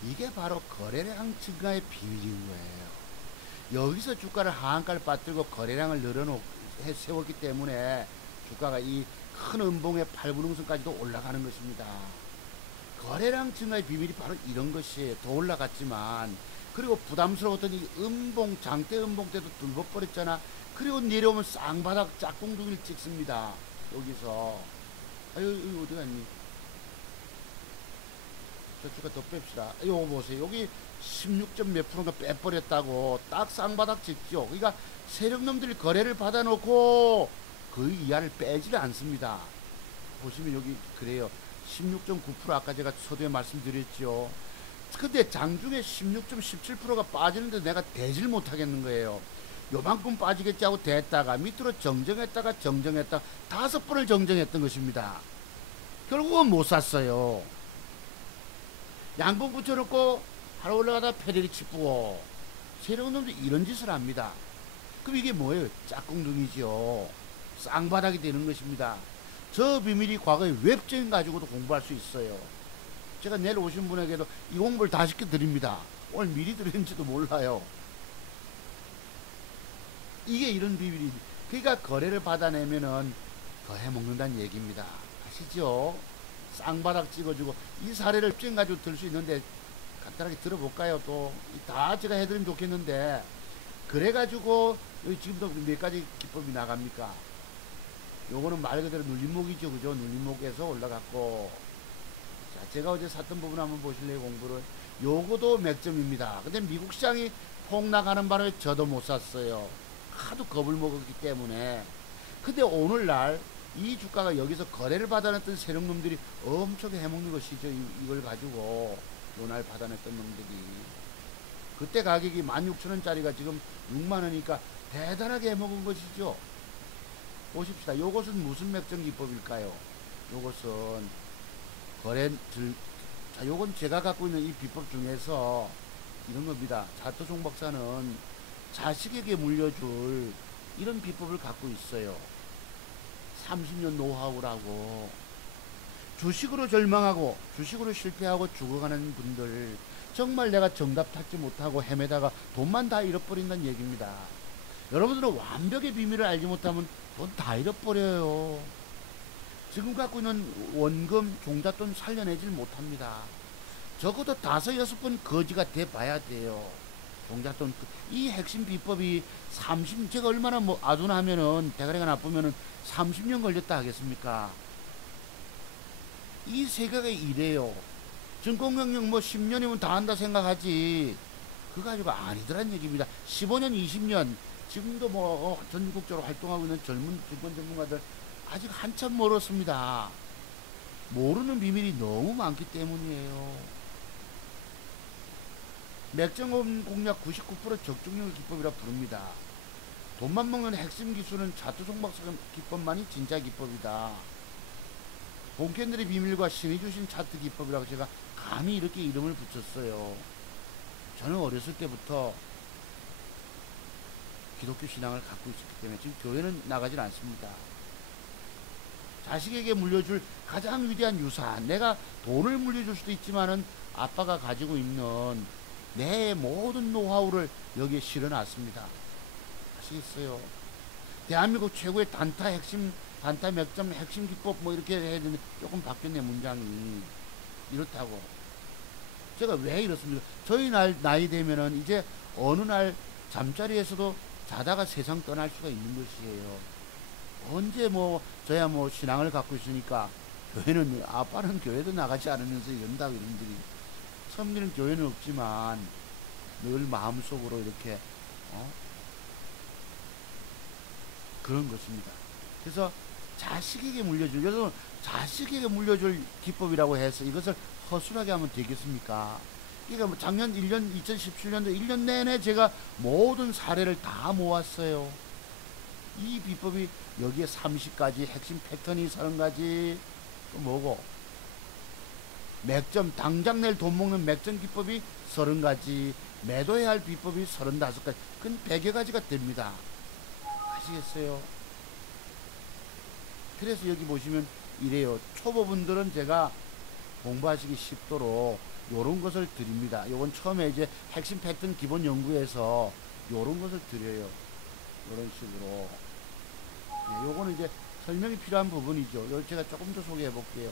이게 바로 거래량 증가의 비밀인 거예요. 여기서 주가를 하한가를 빠뜨리고 거래량을 세웠기 때문에 주가가 이 큰 음봉의 8분음선까지도 올라가는 것입니다. 거래량 증가의 비밀이 바로 이런 것이에요. 더 올라갔지만, 그리고 부담스러웠던 이 음봉, 장대 음봉 때도 뚫어버렸잖아. 그리고 내려오면 쌍바닥 짝꿍둥이를 찍습니다. 여기서. 아유, 여기 어디 갔니? 저쪽에 더 뺍시다. 요거 보세요. 여기 16점 몇 프로가 빼버렸다고. 딱 쌍바닥 찍죠. 그러니까 세력놈들이 거래를 받아놓고 그 이하를 빼지를 않습니다. 보시면 여기 그래요. 16.9% 아까 제가 서두에 말씀드렸죠. 근데 장중에 16.17%가 빠지는데 내가 대질 못하겠는 거예요. 요만큼 빠지겠지 하고 됐다가 밑으로 정정했다가 정정했다가 5번을 정정했던 것입니다. 결국은 못 샀어요. 양봉 붙여놓고 하루 올라가다 패대기 치쁘고 세력놈들이 이런 짓을 합니다. 그럼 이게 뭐예요? 짝꿍둥이죠. 쌍바닥이 되는 것입니다. 저 비밀이 과거의 웹적인 가지고도 공부할 수 있어요. 제가 내일 오신 분에게도 이 공부를 다 시켜드립니다. 오늘 미리 들었는지도 몰라요. 이게 이런 비밀이, 그러니까 거래를 받아내면은 더 해먹는다는 얘기입니다. 아시죠? 쌍바닥 찍어주고, 이 사례를 쭉 가지고 들 수 있는데 간단하게 들어볼까요? 또 다 제가 해드리면 좋겠는데, 그래가지고 여기 지금도 몇 가지 기법이 나갑니까? 요거는 말 그대로 눌림목이죠. 그죠? 눌림목에서 올라갔고, 자, 제가 어제 샀던 부분 한번 보실래요? 공부를. 요거도 맥점입니다. 근데 미국 시장이 폭락하는 바람에 저도 못 샀어요. 하도 겁을 먹었기 때문에. 근데 오늘날 이 주가가 여기서 거래를 받아냈던 세력놈들이 엄청 해먹는 것이죠. 이걸 가지고 요날 받아냈던 놈들이. 그때 가격이 16,000원짜리가 지금 6만원이니까 대단하게 해먹은 것이죠. 보십시다. 요것은 무슨 맥점 기법일까요? 요것은 자, 요건 제가 갖고 있는 이 비법 중에서 이런 겁니다. 자토종 박사는 자식에게 물려줄 이런 비법을 갖고 있어요. 30년 노하우라고. 주식으로 절망하고 주식으로 실패하고 죽어가는 분들, 정말 내가 정답 찾지 못하고 헤매다가 돈만 다 잃어버린다는 얘기입니다. 여러분들은 완벽의 비밀을 알지 못하면 돈 다 잃어버려요. 지금 갖고 있는 원금, 종잣돈 살려내질 못합니다. 적어도 5, 6번 거지가 돼봐야 돼요. 종잣돈. 이 핵심 비법이 제가 얼마나 뭐 아둔하면은, 대가리가 나쁘면은 30년 걸렸다 하겠습니까? 이 세계가 이래요. 증권경영 뭐 10년이면 다 한다 생각하지, 그거 가지고 아니더란 얘기입니다. 15년, 20년, 지금도 뭐 전국적으로 활동하고 있는 젊은 증권 전문가들 아직 한참 멀었습니다. 모르는 비밀이 너무 많기 때문이에요. 맥점 공략 99% 적중률 기법이라 부릅니다. 돈만 먹는 핵심 기술은 자투송 박사 기법만이 진짜 기법이다. 본캔들의 비밀과 신이 주신 차트 기법이라고 제가 감히 이렇게 이름을 붙였어요. 저는 어렸을 때부터 기독교 신앙을 갖고 있었기 때문에 지금 교회는 나가질 않습니다. 자식에게 물려줄 가장 위대한 유산, 내가 돈을 물려줄 수도 있지만은 아빠가 가지고 있는 내 모든 노하우를 여기에 실어놨습니다. 아시겠어요? 대한민국 최고의 단타 맥점 핵심 기법 뭐 이렇게 해야 되는데 조금 바뀌었네, 문장이. 이렇다고. 제가 왜 이렇습니까? 저희 나이 되면은 이제 어느 날 잠자리에서도 자다가 세상 떠날 수가 있는 것이에요. 언제 뭐 저야 뭐 신앙을 갖고 있으니까, 교회는, 아빠는 교회도 나가지 않으면서 이런다고, 이런들이. 섬기는 교회는 없지만 늘 마음속으로 이렇게 그런 것입니다. 그래서 자식에게 물려줄, 여러분 자식에게 물려줄 기법이라고 해서 이것을 허술하게 하면 되겠습니까? 그러니까 뭐 작년 1년 2017년도 1년 내내 제가 모든 사례를 다 모았어요. 이 비법이 여기에 30가지 핵심 패턴이 30가지, 또 뭐고, 맥점, 당장 내일 돈 먹는 맥점 기법이 30가지, 매도해야 할 비법이 35가지, 그건 100여 가지가 됩니다. 아시겠어요? 그래서 여기 보시면 이래요. 초보분들은 제가 공부하시기 쉽도록 요런 것을 드립니다. 요건 처음에 이제 핵심 패턴 기본 연구에서 요런 것을 드려요. 요런 식으로. 네, 요거는 이제 설명이 필요한 부분이죠. 이걸 제가 조금 더 소개해 볼게요.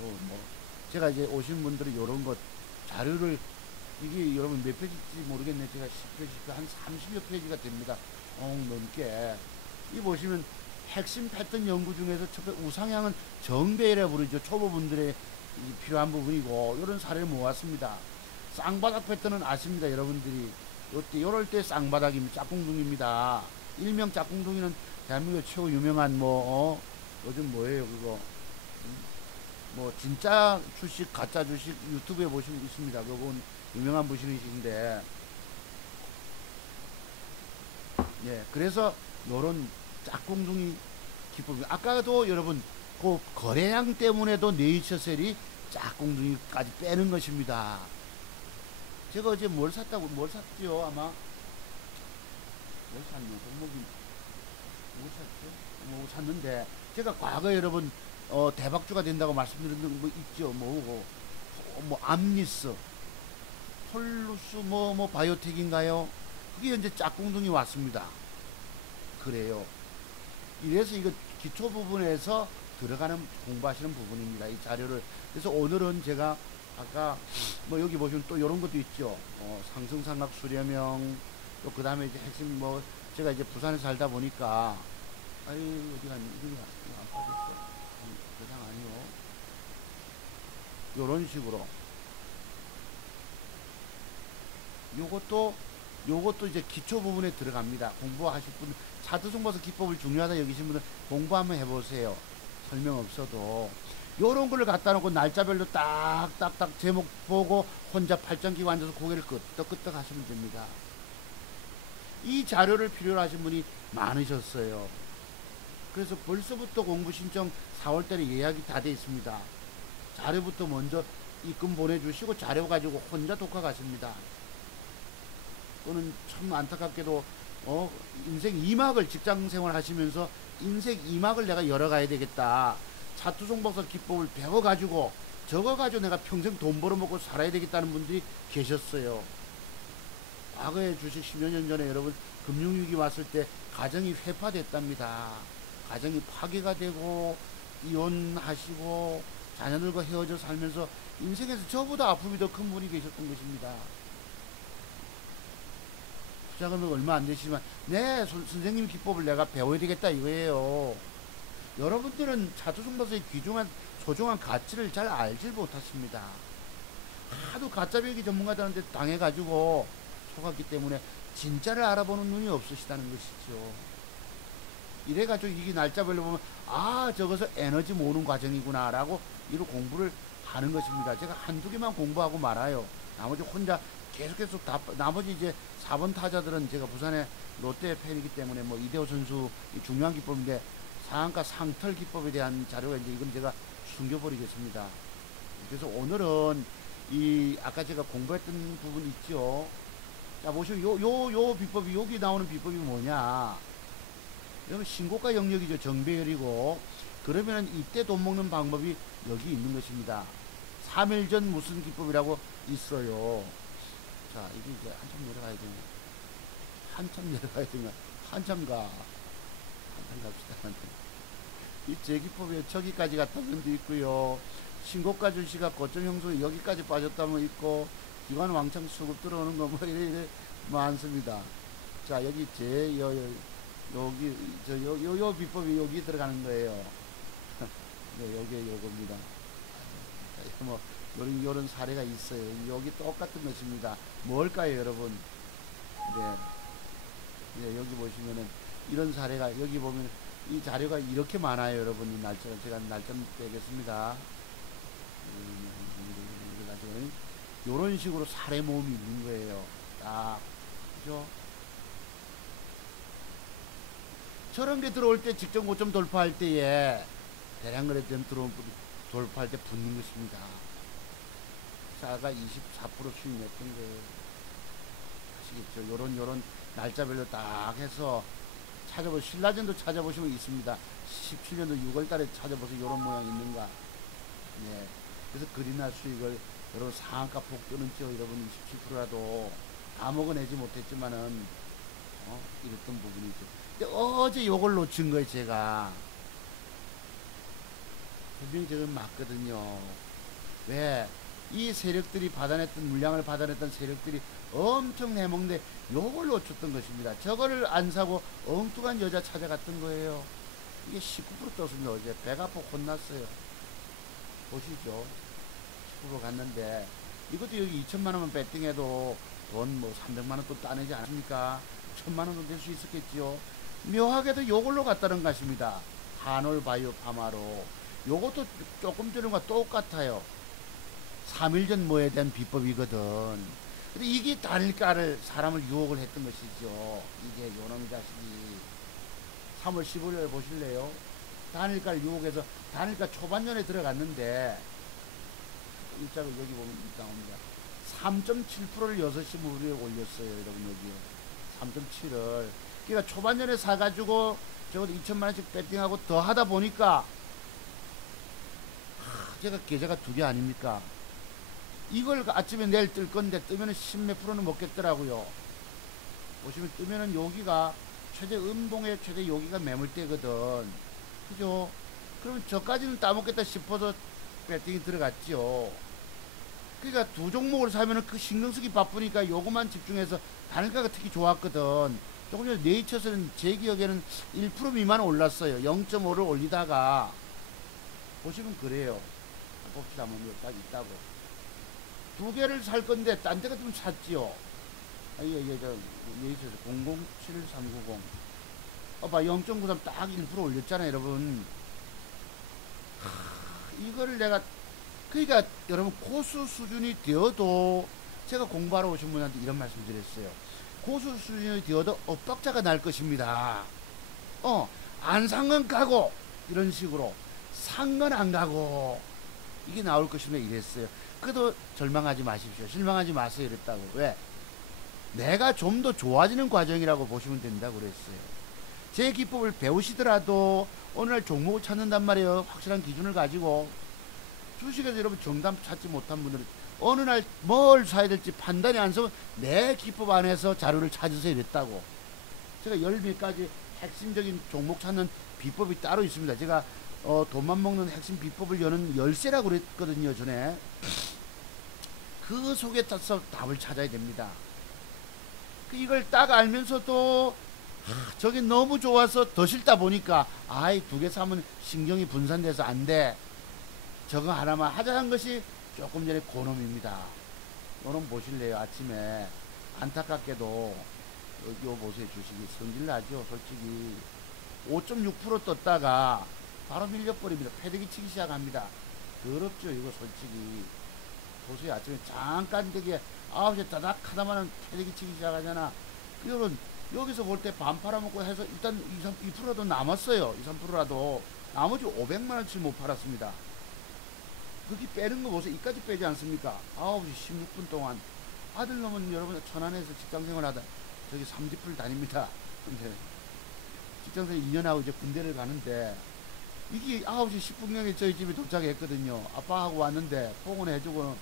뭐 제가 이제 오신 분들은 이런 것 자료를 이게 여러분 몇 페이지인지 모르겠네. 제가 10페이지 한 30여 페이지가 됩니다. 넘게. 이 보시면 핵심 패턴 연구 중에서 첫 번째 우상향은 정배이라 부르죠. 초보분들의 필요한 부분이고 이런 사례를 모았습니다. 쌍바닥 패턴은 아십니다. 여러분들이 요때 요럴 때 쌍바닥입니다. 짝꿍둥이입니다. 일명 짝꿍둥이는 대한민국 최고 유명한 요즘 뭐예요 그거 뭐 진짜 주식 가짜 주식 유튜브에 보시면 있습니다. 그건 유명한 분이신데 예 그래서 요런 짝꿍둥이 기법 아까도 여러분 그 거래량 때문에도 네이처셀이 짝꿍둥이까지 빼는 것입니다. 제가 어제 뭘 샀죠 아마 뭘 샀노 종목이 뭐 샀죠 뭐 샀는데 제가 과거에 여러분 대박주가 된다고 말씀드린 거 있죠. 뭐 암리스 폴루스 뭐 바이오텍인가요? 그게 현재 짝꿍둥이 왔습니다. 그래요. 이래서 이거 기초 부분에서 들어가는 공부하시는 부분입니다. 이 자료를. 그래서 오늘은 제가 아까 뭐 여기 보시면 또 이런 것도 있죠. 상승삼각 수렴형 또 그 다음에 이제 핵심 뭐 제가 이제 부산에 살다 보니까 아유 어디 갔니 이름이 안 빠졌어. 세상 아니요. 요런 식으로 요것도 이제 기초 부분에 들어갑니다. 공부하실 분 차트송버섯 기법을 중요하다 여기신 분들 공부 한번 해보세요. 설명 없어도 요런 걸 갖다 놓고 날짜별로 딱딱딱 제목 보고 혼자 팔짱 끼고 앉아서 고개를 끄덕끄덕 하시면 됩니다. 이 자료를 필요로 하신 분이 많으셨어요. 그래서 벌써부터 공부 신청 4월달에 예약이 다 돼 있습니다. 자료부터 먼저 입금 보내주시고 자료 가지고 혼자 독학하십니다. 또는 참 안타깝게도 인생 2막을 직장생활 하시면서 인생 2막을 내가 열어가야 되겠다. 차트송버섯 기법을 배워가지고 적어가지고 내가 평생 돈 벌어먹고 살아야 되겠다는 분들이 계셨어요. 과거에 주식 10여 년 전에 여러분 금융위기 왔을 때 가정이 회파됐답니다. 가정이 파괴가 되고 이혼하시고 자녀들과 헤어져 살면서 인생에서 저보다 아픔이 더 큰 분이 계셨던 것입니다. 투자금액 얼마 안 되시지만 네 선생님 기법을 내가 배워야 되겠다 이거예요. 여러분들은 차트송버섯의 귀중한 소중한 가치를 잘 알질 못하십니다. 하도 가짜배기 전문가들한테 당해가지고 속았기 때문에 진짜를 알아보는 눈이 없으시다는 것이죠. 이래가지고 이게 날짜별로 보면 저것은 에너지 모으는 과정이구나 라고 이로 공부를 하는 것입니다. 제가 한두 개만 공부하고 말아요. 나머지 혼자 계속해서 나머지 이제 4번 타자들은 제가 부산의 롯데 팬이기 때문에 뭐 이대호 선수 중요한 기법인데 상한가 상털 기법에 대한 자료가 이제 이건 제가 숨겨버리겠습니다. 그래서 오늘은 아까 제가 공부했던 부분 있죠. 자, 보시면 요 비법이, 여기 나오는 비법이 뭐냐. 여러분, 신고가 영역이죠. 정배열이고. 그러면 이때 돈 먹는 방법이 여기 있는 것입니다. 3일 전 무슨 기법이라고 있어요. 자, 이게 이제 한참 내려가야 되나. 한참 갑시다. 이 제기법에 저기까지 갔다는 분도 있고요. 신고가 주시가 고점 형성이 여기까지 빠졌다면 있고, 기관 왕창 수급 들어오는 거 뭐 이래 많습니다. 자, 여기 요 비법이 여기 들어가는 거예요. 네, 요게 요겁니다. 뭐 요런 사례가 있어요. 여기 똑같은 것입니다. 뭘까요, 여러분? 네, 여기 보시면은 이런 사례가 여기 보면 이 자료가 이렇게 많아요, 여러분. 이 날짜를 제가 날짜 빼겠습니다. 요런 식으로 사례 모음이 있는 거예요. 딱 그죠? 저런 게 들어올 때 직전 고점 돌파할 때에 대량 거래점 돌파할 때 붙는 것입니다. 자가 24% 수익 냈던 거예요. 아시겠죠? 요런 날짜별로 딱 해서 신라젠도 찾아보시면 있습니다. 17년도 6월 달에 찾아보세요. 요런 모양 있는가. 네. 그래서 그린화 수익을 여러분 상한가 폭 뜨는죠. 여러분 27%라도 다 먹어내지 못했지만은 이랬던 부분이죠. 근데 어제 요걸 놓친 거예요, 제가. 분명히 저건 맞거든요. 왜? 이 세력들이 받아냈던, 물량을 받아냈던 세력들이 엄청 내먹는데 요걸 놓쳤던 것입니다. 저거를 안 사고 엉뚱한 여자 찾아갔던 거예요. 이게 19% 떴습니다. 어제 배가 아파 혼났어요. 보시죠. 19% 갔는데 이것도 여기 2천만원만 배팅해도 돈 뭐 300만원 또 따내지 않습니까? 1000만원도 낼 수 있었겠지요. 묘하게도 요걸로 갔다는 것입니다. 한올바이오 파마로. 요것도 조금 전과 똑같아요. 3일 전 뭐에 대한 비법이거든. 근데 이게 단일가를 사람을 유혹을 했던 것이죠. 이게 요놈 자식이 3월 15일에 보실래요? 단일가를 유혹해서 단일가 초반년에 들어갔는데 일자로 여기 보면 나옵니다. 3.7%를 6시 무리에 올렸어요. 여러분 여기 3.7을 그러니까 초반년에 사가지고 적어도 2천만원씩 배팅하고 더 하다 보니까 제가 계좌가 2개 아닙니까? 이걸 아침에 내일 뜰 건데 뜨면은 10몇 프로는 먹겠더라고요. 보시면 뜨면은 여기가 최대 음봉의 최대 여기가 매물대거든. 그죠? 그러면 저까지는 따먹겠다 싶어서 배팅이 들어갔죠. 그러니까 두 종목을 사면은 그 신경 쓰기 바쁘니까 요거만 집중해서 단일가가 특히 좋았거든. 조금 전에 네이처스는 제 기억에는 1% 미만 올랐어요. 0.5를 올리다가 보시면 그래요. 봅시다. 한번 딱 있다고. 두 개를 살 건데 딴 데 같으면 샀지요. 이게 저 네이처스 007390 봐 0.93 딱 1% 올렸잖아요, 여러분. 이거를 내가 그러니까 여러분 고수 수준이 되어도 제가 공부하러 오신 분한테 이런 말씀 드렸어요. 고수 수준이 되어도 엇박자가 날 것입니다. 안 산 건 가고 이런 식으로 산 건 안 가고 이게 나올 것입니다. 이랬어요. 그래도 절망하지 마십시오. 실망하지 마세요. 이랬다고. 왜? 내가 좀 더 좋아지는 과정이라고 보시면 된다고 그랬어요. 제 기법을 배우시더라도 어느 날 종목을 찾는단 말이에요. 확실한 기준을 가지고. 주식에서 여러분 정답 찾지 못한 분들은 어느 날 뭘 사야 될지 판단이 안 서면 내 기법 안에서 자료를 찾으세요. 이랬다고. 제가 10몇 가지 핵심적인 종목 찾는 비법이 따로 있습니다. 제가 돈만 먹는 핵심 비법을 여는 열쇠라고 그랬거든요. 전에. 그 속에 타서 답을 찾아야 됩니다. 이걸 딱 알면서도 저게 너무 좋아서 더 싫다 보니까 아이 2개 사면 신경이 분산돼서 안 돼. 저거 하나만 하자는 것이 조금 전에 그놈입니다. 요놈 보실래요? 아침에 안타깝게도 요 보세요. 주식이 성질나죠. 솔직히 5.6% 떴다가 바로 밀려버립니다. 패대기 치기 시작합니다. 더럽죠 이거 솔직히. 보세요. 아침에 잠깐 되게 9시에 따닥 하다마는 패대기 치기 시작하잖아. 그러면 여기서 볼 때 반 팔아먹고 해서 일단 2%라도 남았어요. 2, 3%라도 나머지 500만원치 못 팔았습니다. 그렇게 빼는 거 보세요. 이까지 빼지 않습니까? 9시 16분 동안. 아들놈은 여러분 천안에서 직장생활 하다 저기 삼지풀 다닙니다. 근데 직장생활 2년 하고 이제 군대를 가는데 이게 9시 10분경에 저희 집에 도착했거든요. 아빠하고 왔는데 봉헌 해주고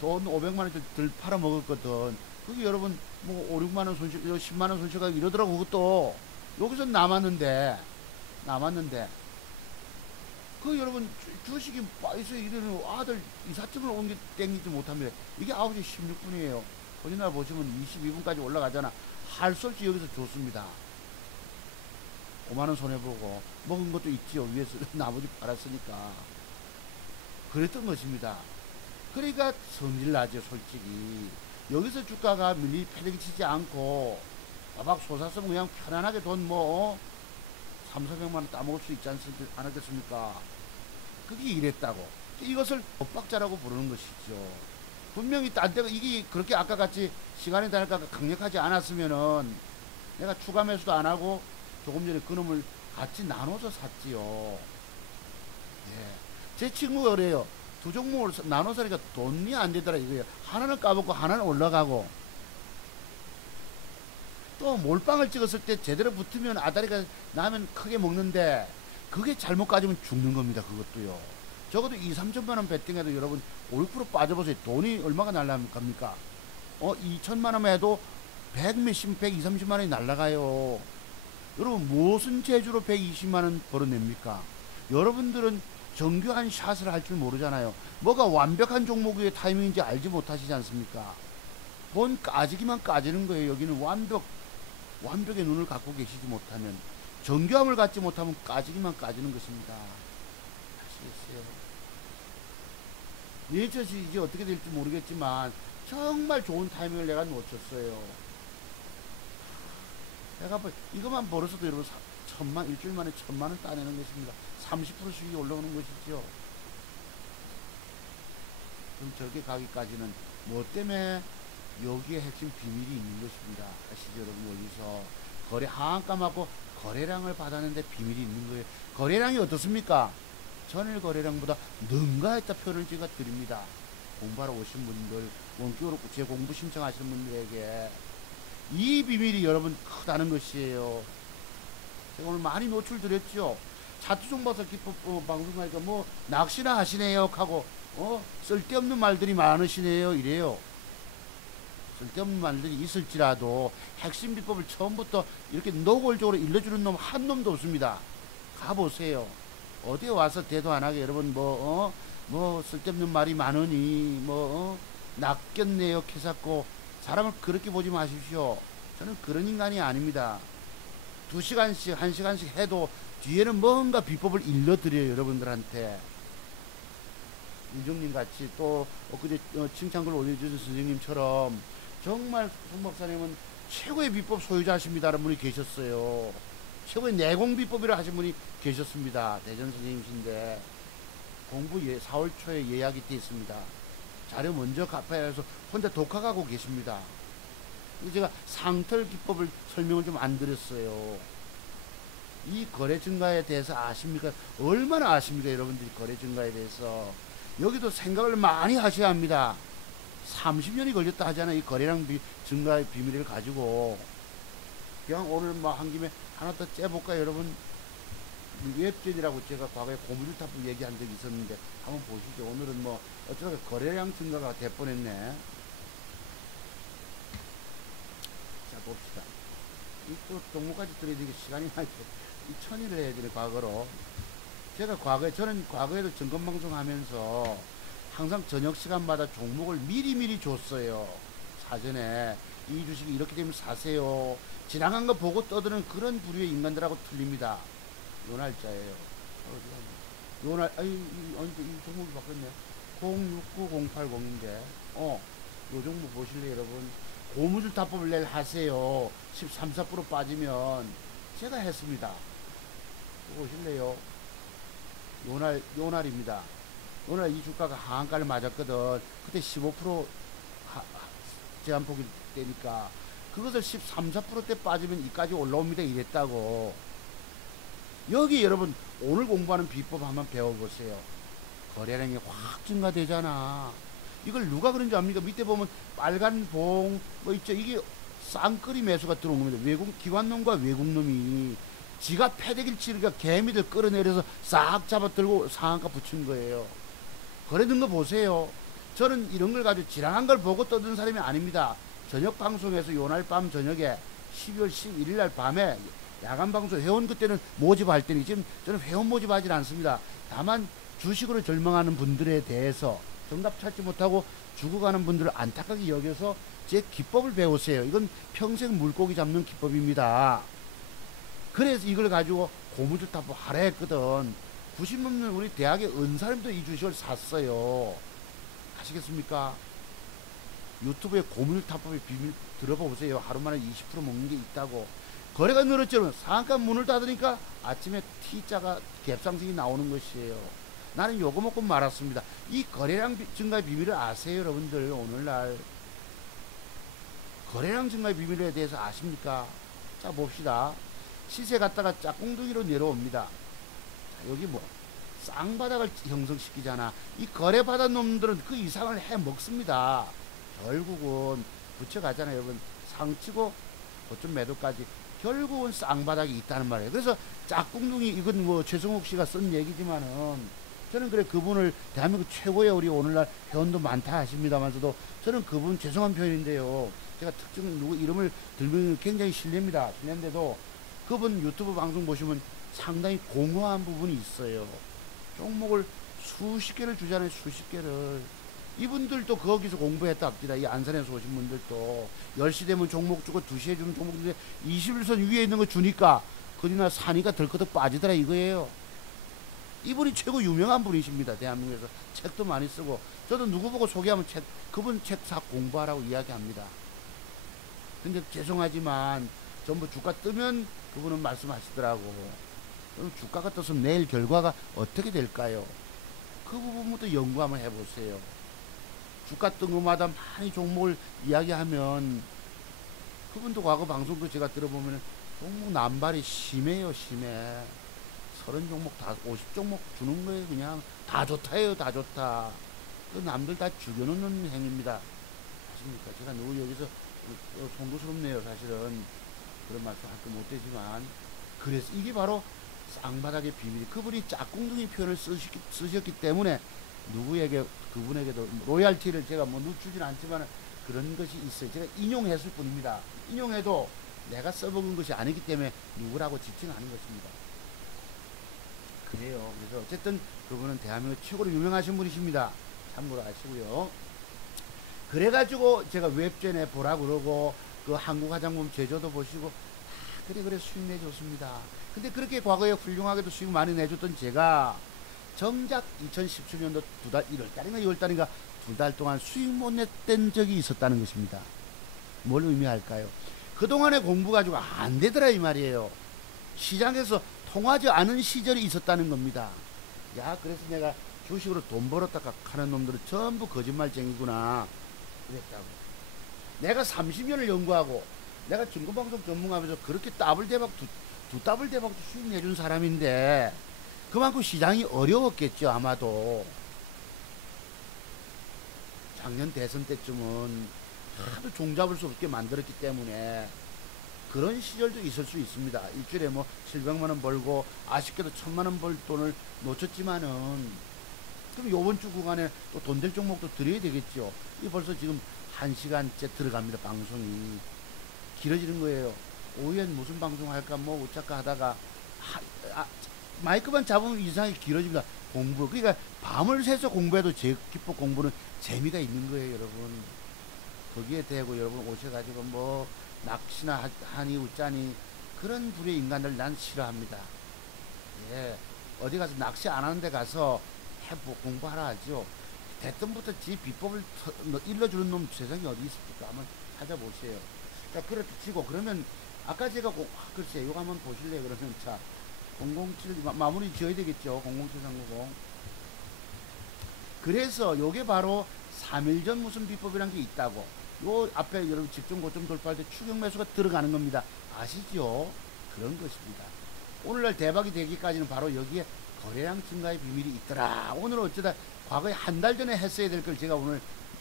돈 500만원 덜 팔아먹었거든. 그게 여러분 뭐 5, 6만원 손실, 10만원 손실가고 이러더라고. 그것도 여기서 남았는데 그 여러분 주식이 빠져서 이러는 아들 이삿짐을 옮겨 땡기지 못합니다. 이게 9시 16분이에요. 거짓말 보시면 22분까지 올라가잖아. 할 수 없이 여기서 줬습니다. 5만원 손해보고 먹은 것도 있지요. 위에서 나머지 팔았으니까. 그랬던 것입니다. 그러니까 성질나죠 솔직히. 여기서 주가가 밀리 패대기 치지 않고 바박 솟았으면 그냥 편안하게 돈 뭐 3,400만원 따먹을 수 있지 않았겠습니까? 그게 이랬다고. 이것을 엇박자라고 부르는 것이죠. 분명히 딴 데가 이게 그렇게 아까 같이 시간의 단가가 강력하지 않았으면은 내가 추가 매수도 안 하고 조금 전에 그놈을 같이 나눠서 샀지요. 예. 제 친구가 그래요. 두 종목을 나눠 사니까 돈이 안 되더라 이거예요. 하나는 까먹고 하나는 올라가고. 또 몰빵을 찍었을 때 제대로 붙으면 아다리가 나면 크게 먹는데 그게 잘못 가지면 죽는 겁니다. 그것도요. 적어도 2, 3천만원 배팅해도 여러분 5, 6% 빠져보세요. 돈이 얼마가 날라갑니까? 2천만원 해도 100 몇십, 120, 30만원이 날라가요. 여러분 무슨 재주로 120만원 벌어냅니까? 여러분들은 정교한 샷을 할 줄 모르잖아요. 뭐가 완벽한 종목의 타이밍인지 알지 못하시지 않습니까? 본 까지기만 까지는 거예요. 여기는 완벽의 눈을 갖고 계시지 못하면, 정교함을 갖지 못하면 까지기만 까지는 것입니다. 아시겠어요? 예전이 이제 어떻게 될지 모르겠지만 정말 좋은 타이밍을 내가 놓쳤어요. 내가 이것만 벌어서도 여러분 일주일 만에 1000만원 따내는 것입니다. 30% 수익이 올라오는 것이죠. 그럼 저렇게 가기까지는 뭐 때문에? 여기에 핵심 비밀이 있는 것입니다. 아시죠 여러분? 여기서 거래 하한가하고 거래량을 받았는데 비밀이 있는 거예요. 거래량이 어떻습니까? 전일 거래량보다 능가했다 표를 제가 드립니다. 공부하러 오신 분들, 원격으로 제 공부 신청하시는 분들에게 이 비밀이 여러분 크다는 것이에요. 제가 오늘 많이 노출드렸죠. 차트종버섯 기법 방송하니까 뭐 낚시나 하시네요 하고 쓸데없는 말들이 많으시네요 이래요. 쓸데없는 말들이 있을지라도 핵심 비법을 처음부터 이렇게 노골적으로 일러주는 놈 한 놈도 없습니다. 가보세요. 어디에 와서 대도 안 하게 여러분 뭐 쓸데없는 말이 많으니 낚였네요 캐샀고, 사람을 그렇게 보지 마십시오. 저는 그런 인간이 아닙니다. 2시간씩 1시간씩 해도 뒤에는 뭔가 비법을 일러드려요 여러분들한테. 윤정님 같이 또 엊그제 칭찬글 올려주신 선생님처럼 정말 손 박사님은 최고의 비법 소유자십니다라는 분이 계셨어요. 최고의 내공 비법이라 하신 분이 계셨습니다. 대전 선생님이신데 공부 4월 초에 예약이 되어 있습니다. 자료 먼저 갚아야 해서 혼자 독학하고 계십니다. 제가 상털 기법을 설명을 좀 안 드렸어요. 이 거래 증가에 대해서 아십니까? 얼마나 아십니까 여러분들이 거래 증가에 대해서. 여기도 생각을 많이 하셔야 합니다. 30년이 걸렸다 하잖아요. 이 거래량 증가의 비밀을 가지고. 그냥 오늘 한 김에 하나 더 째볼까요 여러분? 웹전이라고 제가 과거에 고무줄탑을 얘기한 적이 있었는데 한번 보시죠. 오늘은 어쩌다가 거래량 증가가 될 뻔했네. 자 봅시다. 이 또 종목까지 들어야 되게 시간이 많이 이 천일을 해야 되네. 과거로 제가 저는 과거에도 증권방송 하면서 항상 저녁 시간마다 종목을 미리미리 줬어요. 사전에 이 주식이 이렇게 되면 사세요. 지나간 거 보고 떠드는 그런 부류의 인간들하고 틀립니다. 요날자예요. 이 종목이 바뀌었네. 069080인데 요 종목 보실래요 여러분? 고무줄 타법을 내일 하세요. 13, 14% 빠지면 제가 했습니다. 보실래요? 요날입니다. 요날 이 주가가 하한가를 맞았거든. 그때 15% 제한폭이 되니까 그것을 13, 14%대 빠지면 이까지 올라옵니다 이랬다고. 여기 여러분 오늘 공부하는 비법 한번 배워보세요. 거래량이 확 증가되잖아. 이걸 누가 그런지 압니까? 밑에 보면 빨간 봉 있죠. 이게 쌍끌이 매수가 들어온 겁니다. 기관놈과 외국놈이 지가 패대기를 치니까 개미들 끌어내려서 싹 잡아들고 상한가 붙인 거예요. 거래된 거 보세요. 저는 이런 걸 가지고 지나간 걸 보고 떠든 사람이 아닙니다. 저녁 방송에서 요날 밤 저녁에 12월 11일 날 밤에 야간 방송 회원 그때는 모집할 때니 지금 저는 회원 모집하지 않습니다. 다만 주식으로 절망하는 분들에 대해서 정답 찾지 못하고 죽어가는 분들을 안타깝게 여겨서 제 기법을 배우세요. 이건 평생 물고기 잡는 기법입니다. 그래서 이걸 가지고 고무줄 타법 하라 했거든. 90년 우리 대학의 은사님도 이 주식을 샀어요. 아시겠습니까? 유튜브에 고무줄 타법의 비밀 들어보세요. 하루 만에 20% 먹는 게 있다고. 거래가 늘었죠. 상한가 문을 닫으니까 아침에 T자가 갭상승이 나오는 것이에요. 나는 요거 먹고 말았습니다. 이 거래량 증가의 비밀을 아세요 여러분들? 오늘날 거래량 증가의 비밀에 대해서 아십니까? 자 봅시다. 시세 갔다가 짝꿍둥이로 내려옵니다. 자, 여기 쌍바닥을 형성시키잖아. 이 거래받은 놈들은 그 이상을 해 먹습니다. 결국은 붙여가잖아요 여러분. 상치고 고점 매도까지 결국은 쌍바닥이 있다는 말이에요. 그래서 짝꿍둥이 이건 최성욱 씨가 쓴 얘기지만은 저는 그래 그분을 대한민국 최고의 우리 오늘날 회원도 많다 하십니다만서도 저는 그분 죄송한 표현인데요. 제가 특정 누구 이름을 들면 굉장히 실례입니다. 실례인데도 그분 유튜브 방송 보시면 상당히 공허한 부분이 있어요. 종목을 수십 개를 주잖아요. 수십 개를. 이분들도 거기서 공부했다 합니다. 이 안산에서 오신 분들도 10시 되면 종목 주고 2시에 주는 종목 주는데 21선 위에 있는 거 주니까 그러나 사니까 덜커덕 빠지더라 이거예요. 이분이 최고 유명한 분이십니다. 대한민국에서 책도 많이 쓰고 저도 누구 보고 소개하면 그분 책 사 공부하라고 이야기합니다. 근데 죄송하지만 전부 주가 뜨면 그분은 말씀하시더라고. 그럼 주가가 떠서 내일 결과가 어떻게 될까요? 그 부분부터 연구 한번 해보세요. 주가 뜬 것마다 많이 종목을 이야기하면 그분도 과거 방송도 제가 들어보면 종목 남발이 심해요. 심해. 30종목 다 50종목 주는 거예요. 그냥 다 좋다예요. 다 좋다. 그 남들 다 죽여놓는 행위입니다. 아십니까? 제가 누구 여기서 송구스럽네요. 사실은 그런 말씀 할 거 못되지만 그래서 이게 바로 쌍바닥의 비밀이 그분이 짝꿍둥이 표현을 쓰셨기 때문에 누구에게 그분에게도 로얄티를 제가 뭐 늦추진 않지만 그런 것이 있어요. 제가 인용했을 뿐입니다. 인용해도 내가 써먹은 것이 아니기 때문에 누구라고 지칭하는 것입니다. 그래요. 그래서 어쨌든 그분은 대한민국 최고로 유명하신 분이십니다. 참고로 아시고요. 그래가지고 제가 웹전에 보라 그러고 그 한국화장품 제조도 보시고 그래 수익 내줬습니다. 근데 그렇게 과거에 훌륭하게도 수익 많이 내줬던 제가 정작 2017년도 1월달인가 2월달인가 2달 동안 수익 못 냈던 적이 있었다는 것입니다. 뭘 의미할까요? 그동안의 공부 가지고 안 되더라 이 말이에요. 시장에서 통하지 않은 시절이 있었다는 겁니다. 야, 그래서 내가 주식으로 돈 벌었다 하는 놈들은 전부 거짓말쟁이구나 그랬다고. 내가 30년을 연구하고 내가 증권방송 전문가면서 그렇게 더블대박 두 더블대박도 수익 내준 사람인데 그만큼 시장이 어려웠겠죠. 아마도 작년 대선 때쯤은 하도 종잡을 수 없게 만들었기 때문에 그런 시절도 있을 수 있습니다. 일주일에 뭐 700만원 벌고 아쉽게도 1000만원 벌 돈을 놓쳤지만은 그럼 요번 주 구간에 또 돈 될 종목도 드려야 되겠죠. 이 벌써 지금 1시간째 들어갑니다. 방송이 길어지는 거예요. 오후엔 무슨 방송 할까 뭐 어쩔까 하다가 마이크만 잡으면 이상하게 길어집니다. 공부 그러니까 밤을 새서 공부해도 제 기법 공부는 재미가 있는 거예요. 여러분 거기에 대고 여러분 오셔가지고 뭐 낚시나 하니 웃자니 그런 부류의 인간들 난 싫어합니다. 예, 어디 가서 낚시 안 하는 데 가서 공부하라 하죠. 대뜸부터 지 비법을 일러주는 놈 세상에 어디 있습니까? 한번 찾아보세요. 자, 그렇게 치고 그러면 아까 제가 글쎄 이거 한번 보실래요? 그러면 자 007 마무리 지어야 되겠죠. 007390 그래서 요게 바로 3일 전 무슨 비법이란 게 있다고 요 앞에 여러분 직전 고점 돌파할 때 추격 매수가 들어가는 겁니다. 아시죠? 그런 것입니다. 오늘날 대박이 되기까지는 바로 여기에 거래량 증가의 비밀이 있더라. 오늘 어쩌다 과거에 한 달 전에 했어야 될 걸 제가 오늘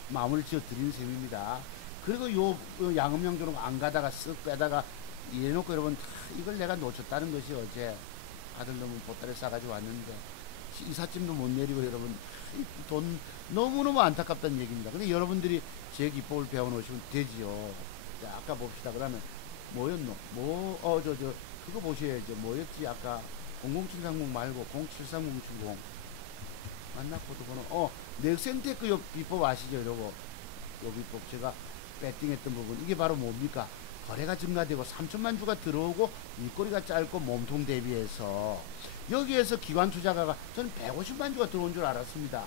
마무리 지어 드리는 셈입니다. 그리고 요 양음양조로 안 가다가 쓱 빼다가 이래놓고 여러분 이걸 내가 놓쳤다는 것이 어제 아들놈은 보따리 싸가지고 왔는데 이삿짐도 못 내리고 여러분 돈 너무너무 안타깝다는 얘기입니다. 근데 여러분들이 제 기법을 배워놓으시면 되지요. 자, 아까 봅시다. 그러면 뭐였노? 그거 보셔야죠. 뭐였지? 아까 00730 말고 073070 만나코드 번호 넥센테크 요 비법 아시죠? 요거 요 비법 제가 배팅했던 부분 이게 바로 뭡니까? 거래가 증가되고 3천만 주가 들어오고 일거리가 짧고 몸통 대비해서 여기에서 기관 투자가가 저는 150만 주가 들어온 줄 알았습니다.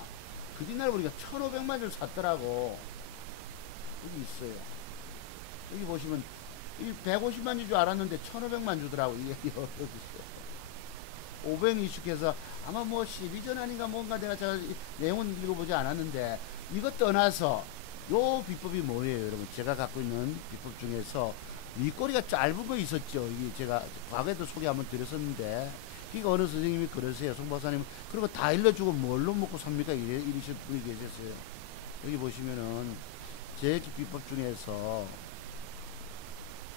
그 뒷날 보니까 1500만 주를 샀더라고. 여기 있어요. 여기 보시면 150만 주인 줄 알았는데 1500만 주더라고. 이게 여기 있어요. 500 이축해서 아마 뭐 12전 아닌가 뭔가 내가 잘 내용은 읽어보지 않았는데 이것 떠나서 요 비법이 뭐예요 여러분? 제가 갖고 있는 비법 중에서 윗꼬리가 짧은 거 있었죠. 이게 제가 과거에도 소개 한번 드렸었는데 그러니까 어느 선생님이 그러세요. 송 박사님 그리고 다 일러주고 뭘로 먹고 삽니까? 이러실 분이 계셨어요. 여기 보시면은 제 비법 중에서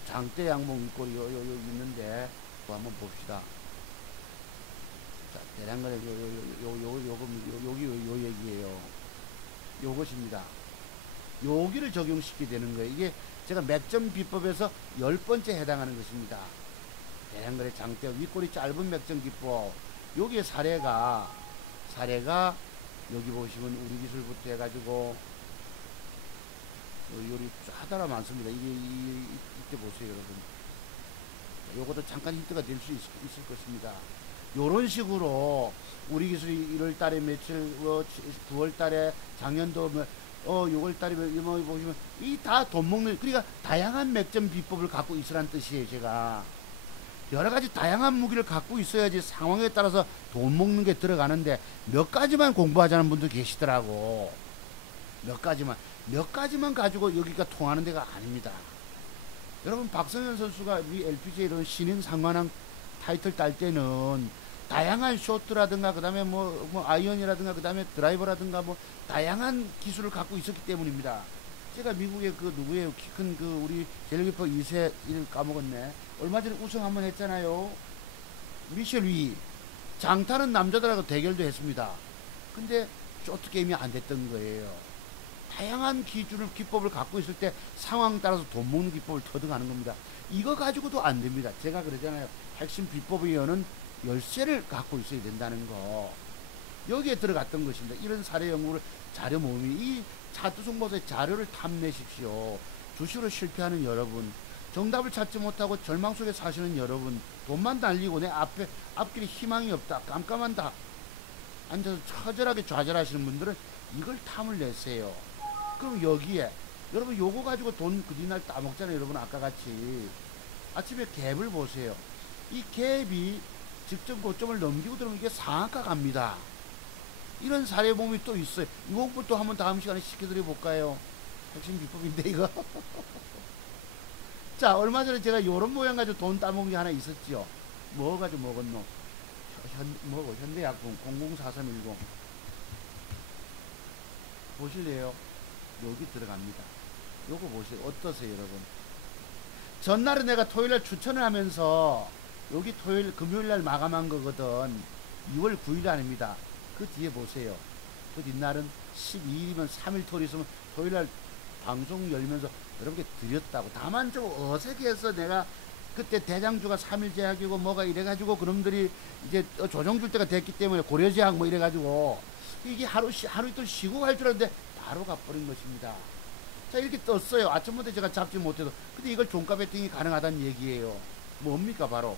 장대 양봉 윗꼬리 여기 있는데 또 한번 봅시다. 자, 대량간에 여기 요 얘기예요. 요것입니다. 여기를 적용시키게 되는 거예요. 이게 제가 맥점 비법에서 10번째 해당하는 것입니다. 대량거래 장대 윗꼬리 짧은 맥점기법 여기에 사례가 여기 보시면 우리 기술부터 해가지고 요리 하다라 많습니다. 이때 보세요 여러분. 요것도 잠깐 힌트가 될 수 있을 것입니다. 요런 식으로 우리 기술이 1월 달에 며칠 9월 달에 작년도 6월 달에 뭐 보시면 이 다 돈 먹는 그러니까 다양한 맥점 비법을 갖고 있으란 뜻이에요. 제가 여러 가지 다양한 무기를 갖고 있어야지 상황에 따라서 돈 먹는 게 들어가는데 몇 가지만 공부하자는 분도 계시더라고. 몇 가지만 가지고 여기가 통하는 데가 아닙니다. 여러분 박성현 선수가 이 LPGA 이런 신인 상관왕 타이틀 딸 때는 다양한 쇼트라든가 그 다음에 뭐 아이언이라든가 그 다음에 드라이버라든가 뭐 다양한 기술을 갖고 있었기 때문입니다. 제가 미국의 그 누구예요? 키 큰 그 우리 젤리퍼 2세 이름 까먹었네. 얼마 전에 우승 한번 했잖아요. 미셸 위. 장타는 남자들하고 대결도 했습니다. 근데 쇼트 게임이 안 됐던 거예요. 다양한 기법을 갖고 있을 때 상황 따라서 돈 먹는 기법을 터득하는 겁니다. 이거 가지고도 안 됩니다. 제가 그러잖아요. 핵심 비법의 여는 열쇠를 갖고 있어야 된다는 거. 여기에 들어갔던 것입니다. 이런 사례 연구를 자료 모음이 이 차트송보서의 자료를 탐내십시오. 주식으로 실패하는 여러분, 정답을 찾지 못하고 절망 속에 사시는 여러분, 돈만 달리고 내 앞길에 희망이 없다, 깜깜한다, 앉아서 처절하게 좌절하시는 분들은 이걸 탐을 내세요. 그럼 여기에 여러분 요거 가지고 돈 그뒷날 따먹잖아요. 여러분 아까 같이 아침에 갭을 보세요. 이 갭이 직전 고점을 넘기고 들어오면 이게 상한가 갑니다. 이런 사례 몸이 또 있어요. 이 공부 또 한번 다음 시간에 시켜드려 볼까요? 핵심 비법인데 이거. 자, 얼마 전에 제가 요런 모양 가지고 돈 따먹은 게 하나 있었죠. 뭐 가지고 먹었노? 현대약품 004310 보실래요? 여기 들어갑니다. 요거 보세요. 어떠세요 여러분? 전날은 내가 토요일날 추천을 하면서 여기 금요일날 마감한 거거든. 2월 9일 아닙니다. 그 뒤에 보세요. 그 뒷날은 12일이면 3일 토요일 있으면 토요일날 방송 열면서 여러분께 드렸다고. 다만 좀 어색해서 내가 그때 대장주가 3일 제약이고 뭐가 이래가지고 그놈들이 이제 조정 줄 때가 됐기 때문에 고려제약 뭐 이래가지고 이게 하루 이틀 쉬고 갈 줄 알았는데 바로 가버린 것입니다. 자, 이렇게 떴어요. 아침부터 제가 잡지 못해도. 근데 이걸 종가 베팅이 가능하다는 얘기예요. 뭡니까? 바로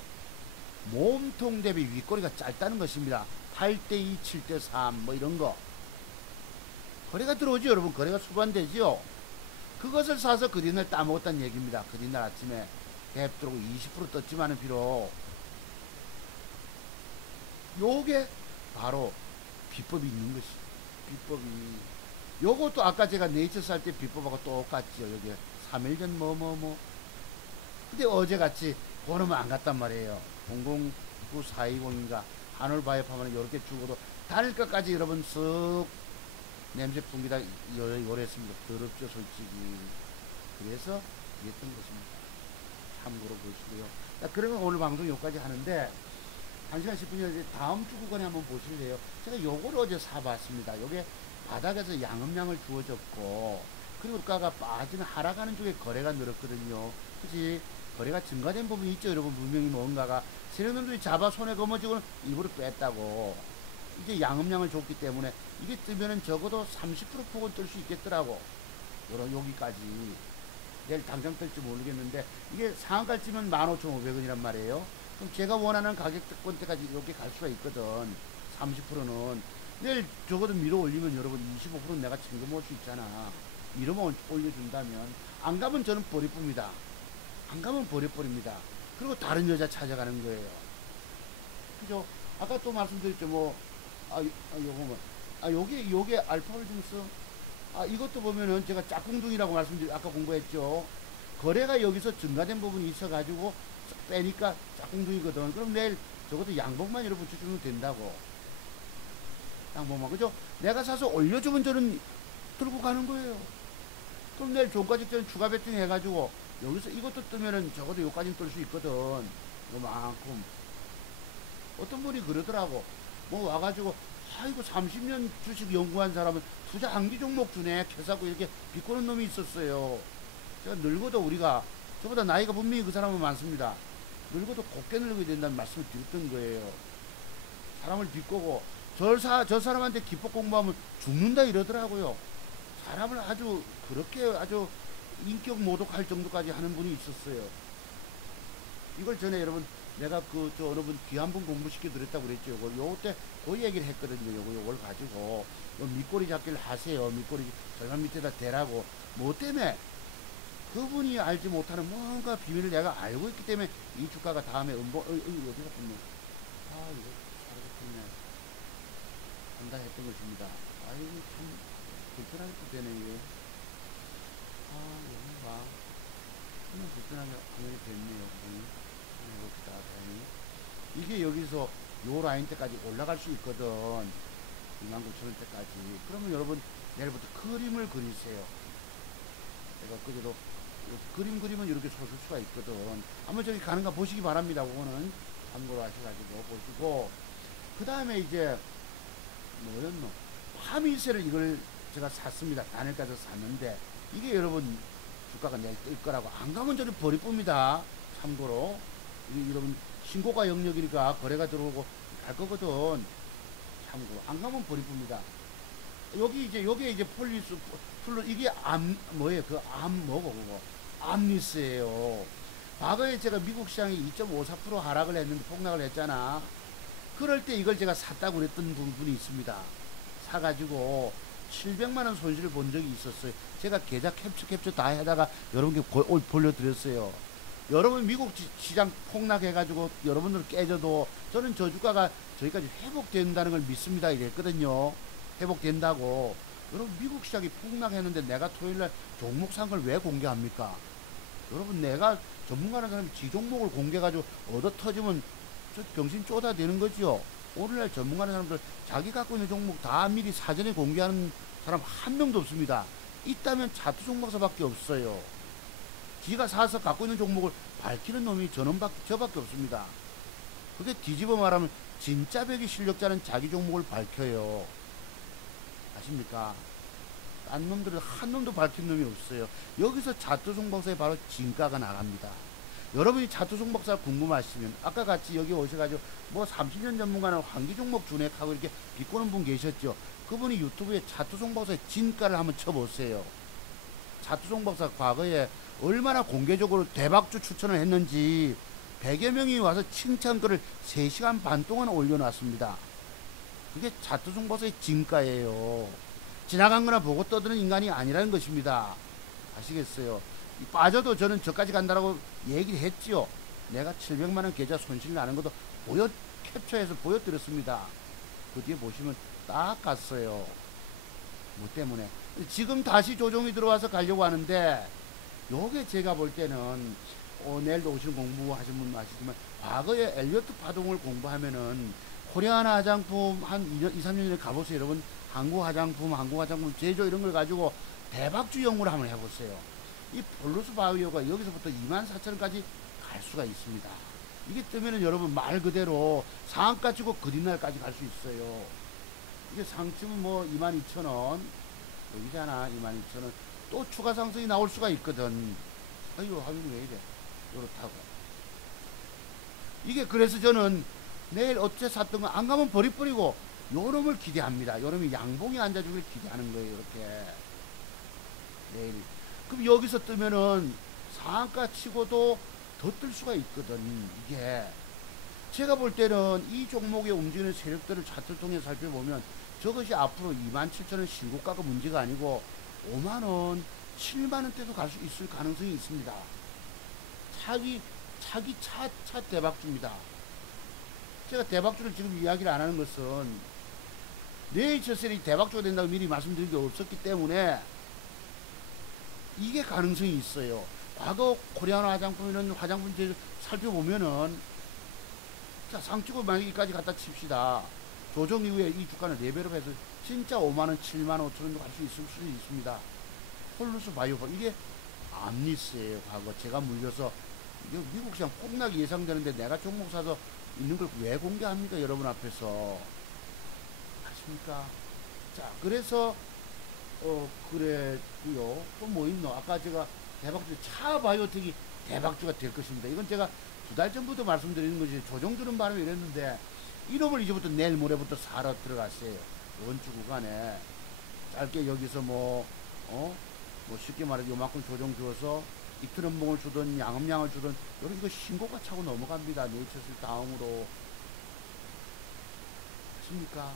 몸통 대비 윗꼬리가 짧다는 것입니다. 8대2, 7대3 뭐 이런 거 거래가 들어오죠. 여러분 거래가 수반되지요. 그것을 사서 그 뒷날 따먹었다는 얘기입니다. 그 뒷날 아침에 갭 들어오고 20% 떴지만은 비록 요게 바로 비법이 있는 것이. 비법이 요것도 아까 제가 네이처 살 때 비법하고 똑같죠. 여기 3일 전 근데 어제같이 그러면 안 갔단 말이에요. 009420인가 한올바이오 하면 요렇게 주고도 달 것까지 여러분 쓱 냄새 풍기다 요랬습니다. 더럽죠 솔직히. 그래서 이랬던 것입니다. 참고로 보시고요. 자, 그러면 오늘 방송 여기까지 하는데 1시간 10분이나 다음 주 구간에 한번 보실래요? 제가 요걸 어제 사봤습니다. 요게 바닥에서 양음량을 주어졌고 그리고 가가 빠지는 하락하는 쪽에 거래가 늘었거든요. 그치? 거래가 증가된 부분이 있죠. 여러분 분명히 뭔가가 세력놈들이 잡아 손에 거머쥐고는 일부러 뺐다고. 이제 양음량을 줬기 때문에 이게 뜨면은 적어도 30% 폭은 뜰 수 있겠더라고. 여기까지. 내일 당장 뜰지 모르겠는데 이게 상한가 찌면 15,500원이란 말이에요. 그럼 제가 원하는 가격권대까지 이렇게 갈 수가 있거든. 30%는 내일 적어도 밀어 올리면 여러분 25% 내가 챙겨 먹을 수 있잖아. 이러면 올려준다면 안 가면 저는 버려뿐입니다. 안 가면 버려버립니다. 그리고 다른 여자 찾아가는 거예요. 그죠? 아까 또 말씀드렸죠. 요게 알파홀딩스. 이것도 보면은 제가 짝꿍둥이라고 아까 공부했죠. 거래가 여기서 증가된 부분이 있어가지고 빼니까 짝꿍둥이거든. 그럼 내일 적어도 양봉만 여러분 주시면 된다고. 양봉만. 그죠? 내가 사서 올려주면 저는 들고 가는 거예요. 그럼 내일 종가 직전 추가 베팅 해가지고 여기서 이것도 뜨면은 적어도 여기까지는 뜰 수 있거든. 요만큼. 어떤 분이 그러더라고. 와가지고, 아이고, 30년 주식 연구한 사람은 투자 한기 종목 주네. 캐사고 이렇게 비꼬는 놈이 있었어요. 제가 늙어도 우리가, 저보다 나이가 분명히 그 사람은 많습니다. 늙어도 곱게 늙어야 된다는 말씀을 드렸던 거예요. 사람을 비꼬고 저 사람한테 기법 공부하면 죽는다 이러더라고요. 사람을 아주 그렇게 아주 인격 모독할 정도까지 하는 분이 있었어요. 이걸 전에 여러분 내가 저 어느 분 귀한 분 공부시켜 드렸다고 그랬죠. 요때 그 얘기를 했거든요. 요걸 가지고 밑꼬리 잡기를 하세요. 밑꼬리 절반 밑에다 대라고. 뭐 때문에? 그분이 알지 못하는 뭔가 비밀을 내가 알고 있기 때문에 이 주가가 다음에 어디가 붙네. 아, 이거 사라졌네. 한다 했던 것입니다. 아이고, 참, 불편하게 또 되네, 이게. 아, 여기가. 정말 불편하게 당연히 됐네요, 그분이. 해봅시다, 다행히. 이게 여기서 요 라인 때까지 올라갈 수 있거든. 29,000원대까지. 그러면 여러분, 내일부터 그림을 그리세요. 제가 그대로 그림 그리면 이렇게 솟을 수가 있거든. 한번 저기 가는가 보시기 바랍니다. 그거는 참고로 하셔가지고 보시고, 그 다음에 이제 뭐였노? 화미세를 이걸 제가 샀습니다. 단일가서 샀는데 이게 여러분 주가가 내일 뜰 거라고. 안 가면 저를 버릴 뿐입니다. 참고로 여러분 신고가 영역이니까 거래가 들어오고 갈 거거든. 참고로 안 가면 버릴 뿐입니다. 여기 이제 폴리스 이게 뭐예요? 뭐고 그거 암리스예요. 과거에 제가 미국 시장이 2.54% 하락을 했는데 폭락을 했잖아. 그럴 때 이걸 제가 샀다고 그랬던 부분이 있습니다. 사가지고 700만원 손실을 본 적이 있었어요. 제가 계좌 캡처 다 해다가 여러분께 보여드렸어요. 여러분 미국 시장 폭락해가지고 여러분들 깨져도 저는 저 주가가 저기까지 회복된다는 걸 믿습니다 이랬거든요. 회복된다고. 여러분 미국 시장이 폭락했는데 내가 토요일날 종목 산 걸 왜 공개합니까? 여러분 내가 전문가라는 사람이 지 종목을 공개해가지고 얻어 터지면 저 병신 쪼다 되는 거죠. 오늘날 전문가라는 사람들 자기 갖고 있는 종목 다 미리 사전에 공개하는 사람 한 명도 없습니다. 있다면 차트 종목사밖에 없어요. 지가 사서 갖고 있는 종목을 밝히는 놈이 저밖에 없습니다. 그게 뒤집어 말하면 진짜 배기 실력자는 자기 종목을 밝혀요. 아십니까? 딴 놈들은 한 놈도 밝힌 놈이 없어요. 여기서 차트 종목사에 바로 진가가 나갑니다. 여러분이 차트 종목사 궁금하시면 아까 같이 여기 오셔가지고 뭐 30년 전문가는 환기 종목 준액하고 이렇게 비꼬는 분 계셨죠. 그분이 유튜브에 차트 종목사의 진가를 한번 쳐보세요. 차트 종목사 과거에 얼마나 공개적으로 대박주 추천을 했는지 100여 명이 와서 칭찬글을 3시간 반 동안 올려놨습니다. 그게 차트 종목사의 진가예요. 지나간 거나 보고 떠드는 인간이 아니라는 것입니다. 아시겠어요? 빠져도 저는 저까지 간다라고 얘기를 했지요. 내가 700만원 계좌 손실 나는 것도 캡처해서 보여드렸습니다. 그 뒤에 보시면 딱 갔어요. 뭐 때문에? 지금 다시 조정이 들어와서 가려고 하는데, 요게 제가 볼 때는, 내일도 오시는 공부하신 분 아시지만, 과거에 엘리어트 파동을 공부하면은, 코리아나 화장품 한 2, 3년 전에 가보세요. 여러분, 한국 화장품 제조 이런 걸 가지고 대박주 연구를 한번 해보세요. 이 폴루스 바이오가 여기서부터 24,000원까지 갈 수가 있습니다. 이게 뜨면은 여러분 말 그대로 상한가 치고 그린날까지 갈 수 있어요. 이게 상층은 뭐 22,000원 여기잖아. 22,000원 또 추가 상승이 나올 수가 있거든. 아이고 화면이 왜 이래. 요렇다고. 이게 그래서 저는 내일 어째 샀던 거 안 가면 버리고 요놈을 기대합니다. 요놈이 양봉이 앉아주길 기대하는 거예요. 이렇게 내일. 그럼 여기서 뜨면은 상한가 치고도 더 뜰 수가 있거든. 이게 제가 볼 때는 이 종목에 움직이는 세력들을 차트를 통해 살펴보면 저것이 앞으로 27,000원 신고가가 문제가 아니고 5만원 7만원대도 갈 수 있을 가능성이 있습니다. 차기 차 대박주입니다. 제가 대박주를 지금 이야기를 안 하는 것은 네이처셀이 대박주가 된다고 미리 말씀드린 게 없었기 때문에 이게 가능성이 있어요. 과거 코리아나 화장품이나 화장품 제조 살펴보면은 자 상치고 만약에까지 갖다 칩시다. 조정 이후에 이 주가는 4배로 해서 진짜 5만원 7만 5천원도 갈 수 있을 수 있습니다. 폴루스 바이오가 이게 암리스예요. 과거 제가 물려서 미국 시장 폭락이 예상되는데 내가 종목 사서 있는 걸 왜 공개합니까? 여러분 앞에서 아십니까? 자 그래서 그랬고요. 또 뭐 있노? 아까 제가 대박주 차 바이오텍이 대박주가 될 것입니다. 이건 제가 2달 전부터 말씀드리는 것이 조정주는 바람이 이랬는데 이놈을 이제부터 내일 모레부터 사러 들어갔어요. 원주 구간에 짧게 여기서 뭐 쉽게 말해 요만큼 조정 주어서 이틀은봉을 주든 양음양을 주든 여러분 이거 신고가 차고 넘어갑니다. 네이처스 다음으로 아십니까?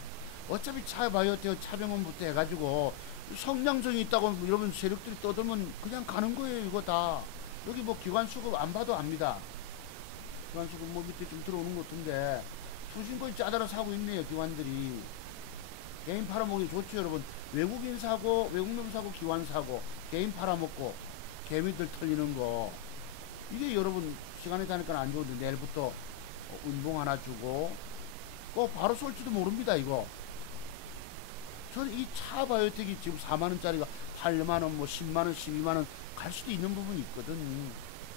어차피 차바이오테크 차병원부터 해가지고 성장성이 있다고 여러분 세력들이 떠들면 그냥 가는 거예요. 이거 다 여기 뭐 기관수급 안 봐도 압니다. 기관수급 뭐 밑에 좀 들어오는 것 같은데 투신거에 짜다라 사고 있네요. 기관들이 개인 팔아먹기 좋죠. 여러분 외국인 사고 외국놈 사고 기관 사고 개인 팔아먹고 개미들 털리는 거 이게 여러분 시간이 가니까 안 좋은데 내일부터 운봉 하나 주고 꼭 바로 쏠지도 모릅니다. 이거 저는 이 차 바이오텍이 지금 4만원짜리가 8만원 뭐 10만원 12만원 갈 수도 있는 부분이 있거든.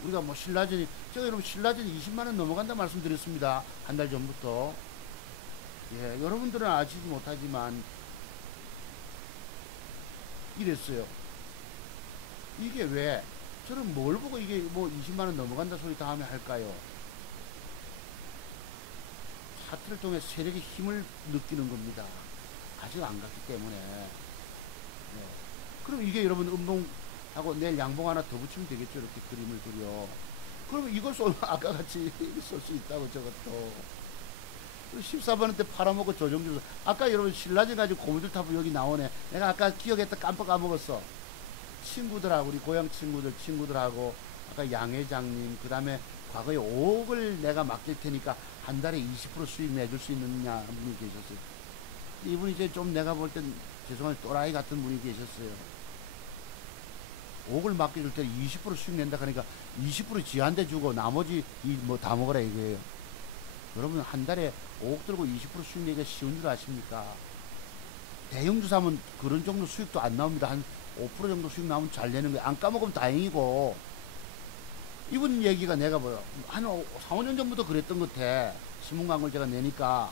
우리가 뭐 신라전이 제가 여러분 신라전이 20만원 넘어간다 말씀드렸습니다. 한 달 전부터. 예, 여러분들은 아시지 못하지만 이랬어요. 이게 왜 저는 뭘 보고 이게 뭐 20만원 넘어간다 소리 다음에 할까요? 차트를 통해 세력의 힘을 느끼는 겁니다. 아직 안 갔기 때문에. 네. 그럼 이게 여러분 음봉하고 내일 양봉 하나 더 붙이면 되겠죠. 이렇게 그림을 그려. 그러면 이걸 쏠면 아까 같이 쏠 수 있다고 저것도. 14번한테 팔아먹고 조정주서 아까 여러분 신라진 가지고 고무줄 타고 여기 나오네. 내가 아까 기억했다 깜빡 까먹었어. 친구들하고 우리 고향 친구들하고 아까 양 회장님 그 다음에 과거에 5억을 내가 맡길 테니까 한 달에 20% 수익 내줄 수 있느냐 분이 계셨어요. 이분이 이제 좀 내가 볼 땐 죄송한 또라이 같은 분이 계셨어요. 5억을 맡겨줄 때 20% 수익 낸다 그러니까 20% 지한테 주고 나머지 뭐 다 먹으라 이거예요. 여러분 한 달에 5억 들고 20% 수익 내기가 쉬운 줄 아십니까? 대형주 사면 그런 정도 수익도 안 나옵니다. 한 5% 정도 수익 나오면 잘 내는 거예요. 안 까먹으면 다행이고. 이분 얘기가 내가 뭐야 한 4, 5년 전부터 그랬던 것 같아. 신문 광고를 제가 내니까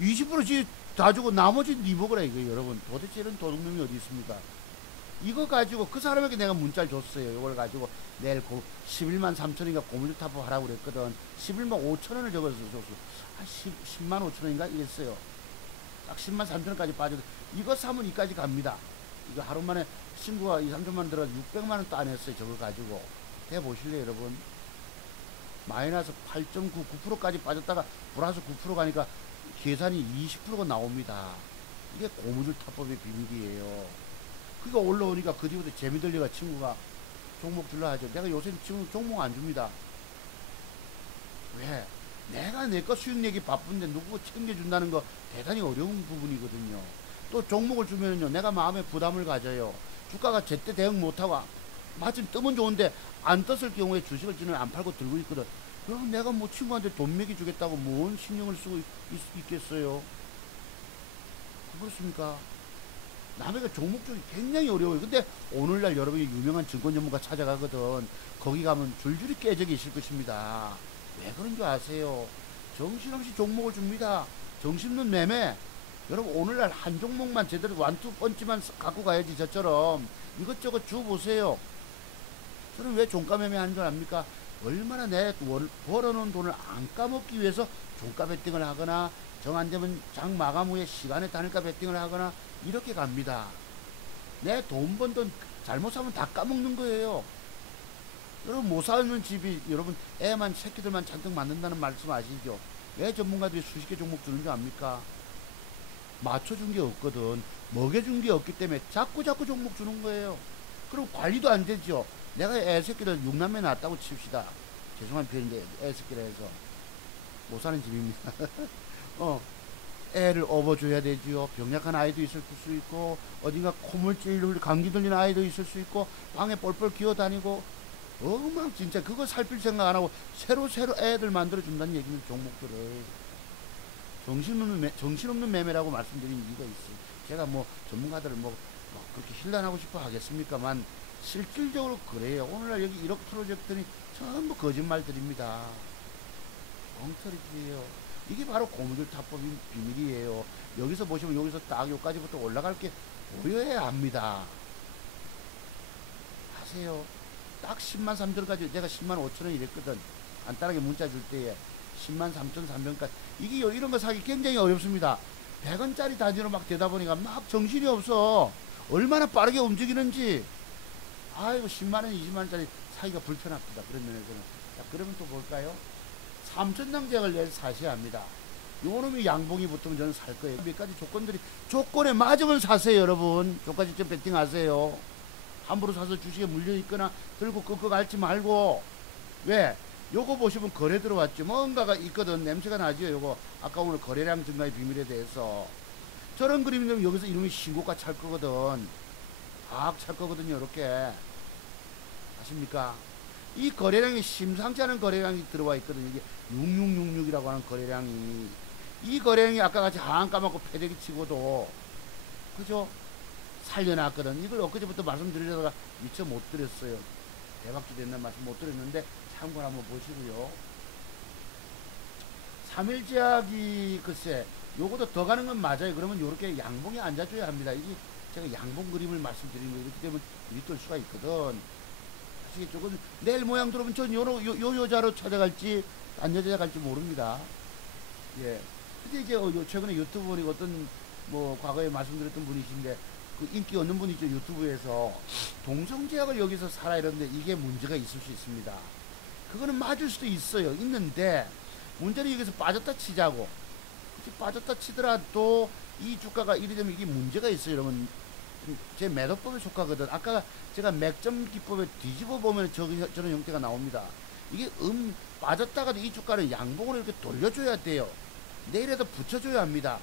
20%씩 다 주고 나머지 니 먹으라 이거예요. 여러분 도대체 이런 도둑놈이 어디 있습니까? 이거 가지고 그 사람에게 내가 문자를 줬어요. 이걸 가지고 내일 11만 3천인가 고무줄 타포 하라고 그랬거든. 11만 5천원을 적어서 줬어. 10만 5천원인가 이랬어요. 딱 10만 3천원까지 빠져도 이거 사면 이까지 갑니다. 이거 하루 만에 친구가 2, 3천만 들어서 600만원 또 안 했어요. 저거 가지고 해보실래요 여러분? 마이너스 8.9, 9%까지 빠졌다가 플러스 9% 가니까 계산이 20%가 나옵니다. 이게 고무줄 타법의 비밀이에요. 그거 올라오니까 그 뒤부터 재미들려가 친구가 종목 줄라 하죠. 내가 요새 지금 종목 안 줍니다. 왜? 내가 내 거 수익 내기 바쁜데 누구 챙겨준다는 거 대단히 어려운 부분이거든요. 또 종목을 주면요 내가 마음에 부담을 가져요. 주가가 제때 대응 못하고 마침 뜨면 좋은데 안 떴을 경우에 주식을 지는 안 팔고 들고 있거든. 그럼 내가 뭐 친구한테 돈 매기 주겠다고 뭔 신경을 쓰고 있겠어요? 그렇습니까? 남에게 종목 주기 굉장히 어려워요. 근데 오늘날 여러분이 유명한 증권 전문가 찾아가거든. 거기 가면 줄줄이 깨져 계실 것입니다. 왜 그런 줄 아세요? 정신없이 종목을 줍니다. 정신없는 매매. 여러분 오늘날 한 종목만 제대로 완투 펀치만 갖고 가야지. 저처럼 이것저것 주보세요. 저는 왜 종가 매매 하는 줄 압니까? 얼마나 내 벌어놓은 돈을 안 까먹기 위해서 종가 베팅을 하거나 정 안되면 장 마감 후에 시간에 단일가 베팅을 하거나 이렇게 갑니다. 내 돈 번 돈 잘못 사면 다 까먹는 거예요. 여러분 못 사는 집이 여러분 애만 새끼들만 잔뜩 만든다는 말씀 아시죠? 왜 전문가들이 수십 개 종목 주는 줄 압니까? 맞춰준 게 없거든. 먹여준 게 없기 때문에 자꾸 종목 주는 거예요. 그럼 관리도 안 되죠. 내가 애새끼를 6남매 낳았다고 칩시다. 죄송한 표현인데 애새끼라 해서 못 사는 집입니다. 애를 업어줘야 되지요. 병약한 아이도 있을 수 있고 어딘가 콧물찔 감기 들리는 아이도 있을 수 있고 방에 뻘뻘 기어다니고 진짜 그거 살필 생각 안 하고 새로 애들 만들어 준다는 얘기는 종목들을 정신없는 매매라고 말씀드린 이유가 있어요. 제가 뭐 전문가들을 뭐 그렇게 힐난하고 싶어 하겠습니까만 실질적으로 그래요. 오늘날 여기 1억 프로젝트니 전부 거짓말들입니다. 엉터리지예요. 이게 바로 고무줄 타법 비밀이에요. 여기서 보시면 여기서 딱 여기까지부터 올라갈 게 보여야 합니다. 하세요. 딱 10만 3천까지 내가 10만 5천 원 이랬거든. 간단하게 문자 줄 때에 10만 3천 3천까지. 이게 이런 거 사기 굉장히 어렵습니다. 100원짜리 단위로 막 되다 보니까 막 정신이 없어. 얼마나 빠르게 움직이는지. 아이고 10만원 20만원짜리 사기가 불편합니다. 그런 면에서는. 자, 그러면 또 볼까요? 3천당 제약을 내일 사셔야 합니다. 요놈이 양봉이 붙으면 저는 살 거예요. 몇 가지 조건에 맞으면 사세요, 여러분. 조건이 좀 배팅하세요. 함부로 사서 주식에 물려있거나 들고 끄끄 앓지 말고. 왜? 요거 보시면 거래 들어왔죠. 뭔가가 있거든. 냄새가 나죠. 요거 아까 오늘 거래량 증가의 비밀에 대해서 저런 그림이면 여기서 이름이 신고가 찰 거거든. 찰 거거든요. 이렇게 아십니까? 이 거래량이 심상치 않은 거래량이 들어와 있거든요. 이게 6666이라고 하는 거래량이, 이 거래량이 아까 같이 한 까맣고 패대기 치고도 그죠? 살려놨거든. 이걸 엊그제부터 말씀드리려다가 미처 못 드렸어요. 대박주 됐나 말씀 못 드렸는데 참고를 한번 보시고요. 3일제약이 글쎄 요거도 더 가는 건 맞아요. 그러면 요렇게 양봉이 앉아줘야 합니다. 이게 제가 양봉 그림을 말씀드리는 거예요. 이렇게 되면 밑돌 수가 있거든. 아시겠죠? 그럼 내일 모양 들어오면 전 요 여자로 찾아갈지 안 여자 갈지 모릅니다. 예. 근데 이제 최근에 유튜브 보니까 어떤 뭐 과거에 말씀드렸던 분이신데 그 인기 없는 분이죠. 유튜브에서 동성제약을 여기서 사라 이러는데 이게 문제가 있을 수 있습니다. 그거는 맞을 수도 있어요. 있는데 문제는 여기서 빠졌다 치자고. 그치? 빠졌다 치더라도 이 주가가 이리 되면 이게 문제가 있어요. 여러분 제 매도법에 속하거든. 아까 제가 맥점 기법에 뒤집어 보면 저런 형태가 나옵니다. 이게 빠졌다가도 이 주가를 양봉으로 이렇게 돌려줘야 돼요. 내일에도 붙여줘야 합니다.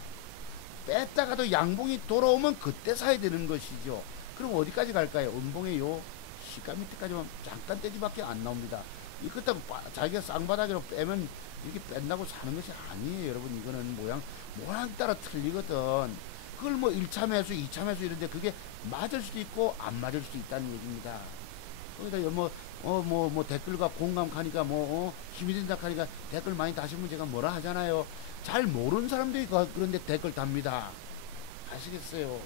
뺐다가도 양봉이 돌아오면 그때 사야 되는 것이죠. 그럼 어디까지 갈까요? 음봉의 요 시가 밑에까지만 잠깐 떼기밖에 안 나옵니다. 이것도 자기가 쌍바닥으로 빼면 이렇게 뺀다고 사는 것이 아니에요. 여러분 이거는 모양 따라 틀리거든. 그걸 뭐 1차 매수 2차 매수 이런데 그게 맞을 수도 있고 안 맞을 수도 있다는 얘기입니다. 거기다 뭐 댓글과 공감 가니까 힘이 된다 하니까 댓글 많이 다시면 제가 뭐라 하잖아요. 잘 모르는 사람들이 그런데 댓글 답니다. 아시겠어요?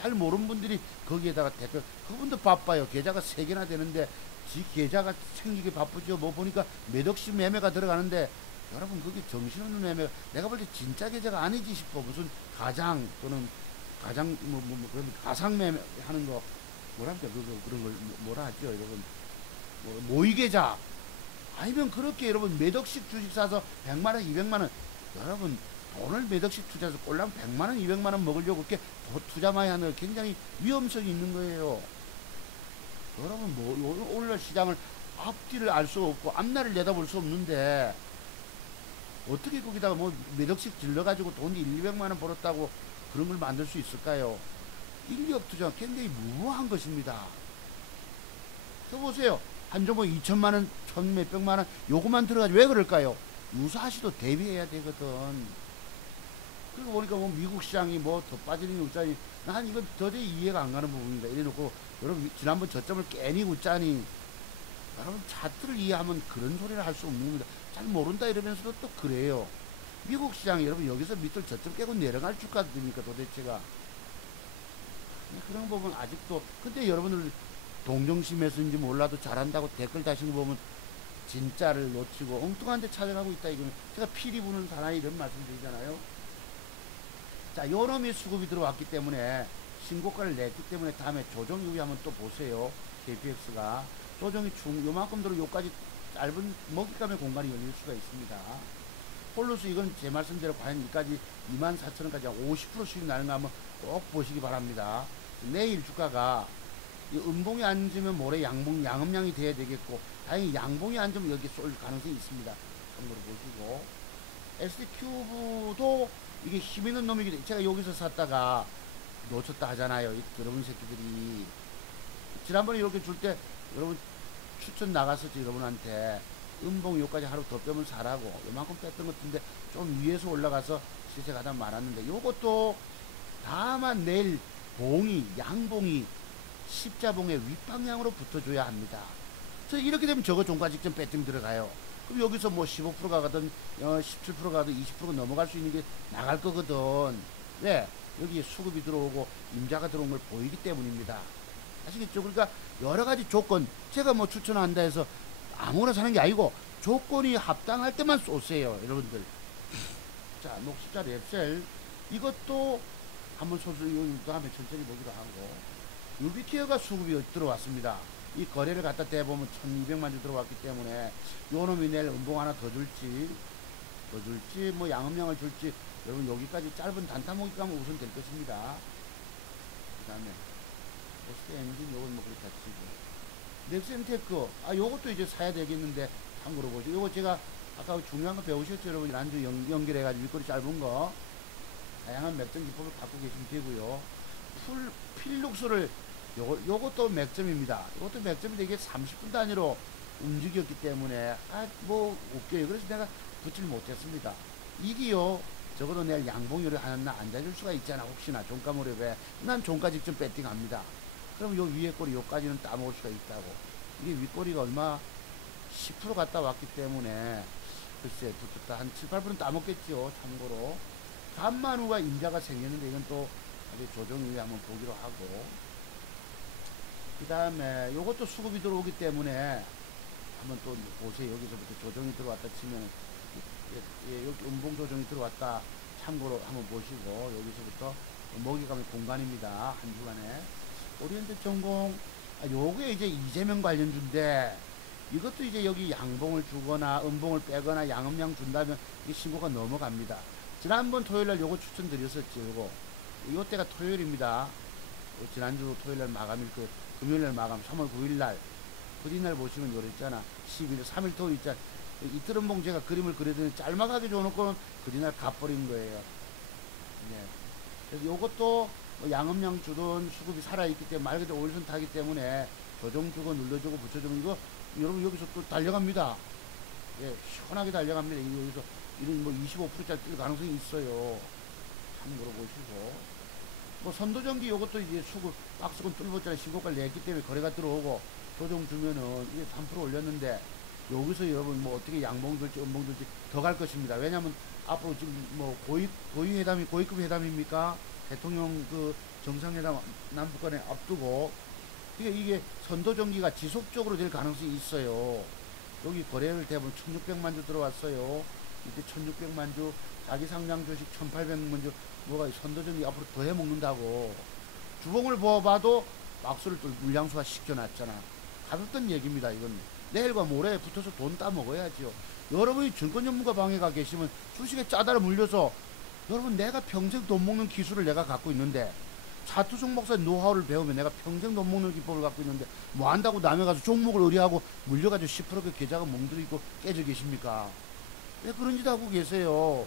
잘 모르는 분들이 거기에다가 댓글, 그분도 바빠요. 계좌가 3개나 되는데 지 계좌가 생기기 바쁘죠. 뭐 보니까 몇 억씩 매매가 들어가는데 여러분 그게 정신없는 매매, 내가 볼 때 진짜 계좌가 아니지 싶어. 무슨 가장 또는 가장 그런 가상 매매 하는 거 뭐랍니까? 그런 걸 뭐라 하죠 여러분. 모의 계좌 아니면 그렇게 여러분 몇 억씩 주식 사서 100만원 200만원, 여러분 돈을 몇 억씩 투자해서 꼴랑 100만원 200만원 먹으려고 그렇게 투자 많이 하는 거 굉장히 위험성이 있는 거예요. 여러분 오늘날 시장을 앞뒤를 알 수 없고 앞날을 내다볼 수 없는데 어떻게 거기다가 몇 억씩 질러가지고 돈 1,200만원 벌었다고 그런 걸 만들 수 있을까요? 인력 투자 굉장히 무모한 것입니다. 또 보세요. 한 종목 2천만원, 1,000 몇백만원 요거만 들어가지 왜 그럴까요? 유사시도 대비해야 되거든. 그리고 보니까 미국 시장이 더 빠지는 게 웃자니 난 이건 도저히 이해가 안 가는 부분입니다. 이래놓고 여러분 지난번 저점을 깨니 웃자니, 여러분 차트를 이해하면 그런 소리를 할 수 없는 겁니다. 잘 모른다 이러면서도 또 그래요. 미국 시장이 여러분 여기서 밑을 저점 깨고 내려갈 주가입니까 도대체가? 그런 부분 아직도. 근데 여러분들 동정심에서인지 몰라도 잘한다고 댓글 다시는 거 보면 진짜를 놓치고 엉뚱한 데 찾아가고 있다 이거는 제가 피리 부는 사나이 이런 말씀 드리잖아요. 자, 요놈이 수급이 들어왔기 때문에 신고가를 냈기 때문에 다음에 조정 이후에 한번 또 보세요. KPX가 조정이 요만큼 들어 요까지 짧은 먹잇감의 공간이 열릴 수가 있습니다. 홀로스 이건 제 말씀대로 과연 여기까지 24,000원까지 50% 수익 나는가 한번 꼭 보시기 바랍니다. 내일 주가가 이 음봉이 앉으면 모레 양음량이 돼야 되겠고, 다행히 양봉이 앉으면 여기 쏠 가능성이 있습니다. 참고로 보시고, SD큐브도 이게 힘 있는 놈이기 때문에 제가 여기서 샀다가 놓쳤다 하잖아요. 여러분 새끼들이 지난번에 이렇게 줄 때 여러분 추천 나갔었지. 여러분한테 음봉 요까지 하루 더 빼면 사라고 요만큼 뺐던 것 같은데 좀 위에서 올라가서 시세가 가장 많았는데, 요것도 다만 내일 양봉이 십자봉의 윗방향으로 붙어줘야 합니다. 그래서 이렇게 되면 저거 종가 직전 배팅 들어가요. 그럼 여기서 15%가 가든 17%가 가든 20%가 넘어갈 수 있는 게 나갈 거거든. 왜? 여기에 수급이 들어오고 임자가 들어온 걸 보이기 때문입니다. 아시겠죠? 그러니까 여러 가지 조건, 제가 뭐 추천한다 해서 아무나 사는 게 아니고 조건이 합당할 때만 쏘세요, 여러분들. 자, 녹십자 랩셀 이것도 한번 다음에 천천히 보기로 하고, 유비티어가 수급이 들어왔습니다. 이 거래를 갖다 대보면 1200만 주 들어왔기 때문에 요 놈이 내일 음봉 하나 더 줄지 뭐 양음량을 줄지, 여러분 여기까지 짧은 단타목이 가면 우선 될 것입니다. 그 다음에 포스트 엔진 요건 뭐 그렇게 치고, 넥센테크 요것도 이제 사야 되겠는데 참고로 보시고, 요거 제가 아까 중요한 거 배우셨죠 여러분? 난주 연결해가지고 윗꼬리 짧은 거 다양한 맥점 기법을 갖고 계시면 되고요. 필룩스를 요것도 맥점입니다. 요것도 맥점인데 이게 30분 단위로 움직였기 때문에 뭐 웃겨요. 그래서 내가 붙질 못했습니다. 이게요, 적어도 내일 양봉요리 하나 앉아줄 수가 있잖아. 혹시나 종가 무렵에 난 종가 직전 배팅합니다. 그럼 요 위에 꼬리 요까지는 따먹을 수가 있다고. 이게 윗꼬리가 얼마 10% 갔다 왔기 때문에 글쎄 붙었다 한 7, 8% 따먹겠죠. 참고로 반만 후가 임자가 생겼는데 이건 또 아주 조정 이후에 한번 보기로 하고, 그 다음에 요것도 수급이 들어오기 때문에 한번 또 보세요. 여기서부터 조정이 들어왔다 치면 여기 음봉 조정이 들어왔다 참고로 한번 보시고, 여기서부터 먹이 가면 공간입니다. 한 주간에 오리엔트 전공 요게 이제 이재명 관련주인데, 이것도 이제 여기 양봉을 주거나 음봉을 빼거나 양음량 준다면 이 신고가 넘어갑니다. 지난번 토요일날 요거 추천드렸었죠. 요때가 토요일입니다. 지난주 토요일날 마감일 금요일날 마감 3월 9일날 그뒷날 보시면 요래 있잖아. 12일 3일 토요일 있잖아. 이틀 음봉 제가 그림을 그려드는 짤막하게 줘놓고는 그뒷날 갚버린 거예요. 네. 그래서 요것도 양음량 주던 수급이 살아있기 때문에 말 그대로 오일선 타기 때문에 조정주고 눌러주고 붙여주면 이거 여러분 여기서 또 달려갑니다. 예, 시원하게 달려갑니다. 여기서 이런 뭐 25%짜리 뛸 가능성이 있어요. 참고로 보시고, 뭐 선도전기 요것도 이제 수급 박스권 뚫었잖아요. 신고가를 냈기 때문에 거래가 들어오고 조정 주면은 이게 3% 올렸는데, 여기서 여러분 뭐 어떻게 양봉 들지 음봉 들지 더 갈 것입니다. 왜냐면 앞으로 지금 뭐 고위급 회담입니까? 대통령 그 정상회담 남북 간에 앞두고 이게 선도전기가 지속적으로 될 가능성이 있어요. 여기 거래를 대부분 1600만 주 들어왔어요. 이때 1600만 주, 자기 상장 주식 1800만 주, 뭐가 선도전기 앞으로 더 해먹는다고. 주봉을 보아봐도 막수를 또 물량수가 시켜놨잖아. 가볍던 얘기입니다. 이건 내일과 모레 붙어서 돈 따먹어야죠. 여러분이 증권 전문가 방에 가 계시면 주식에 짜다를 물려서, 여러분 내가 평생 돈 먹는 기술을 내가 갖고 있는데, 차투성 목사의 노하우를 배우면 내가 평생 돈 먹는 기법을 갖고 있는데 뭐 한다고 남에 가서 종목을 의뢰하고 물려가지고 10%그 계좌가 멍들어 깨져 계십니까? 왜 그런 짓 하고 계세요?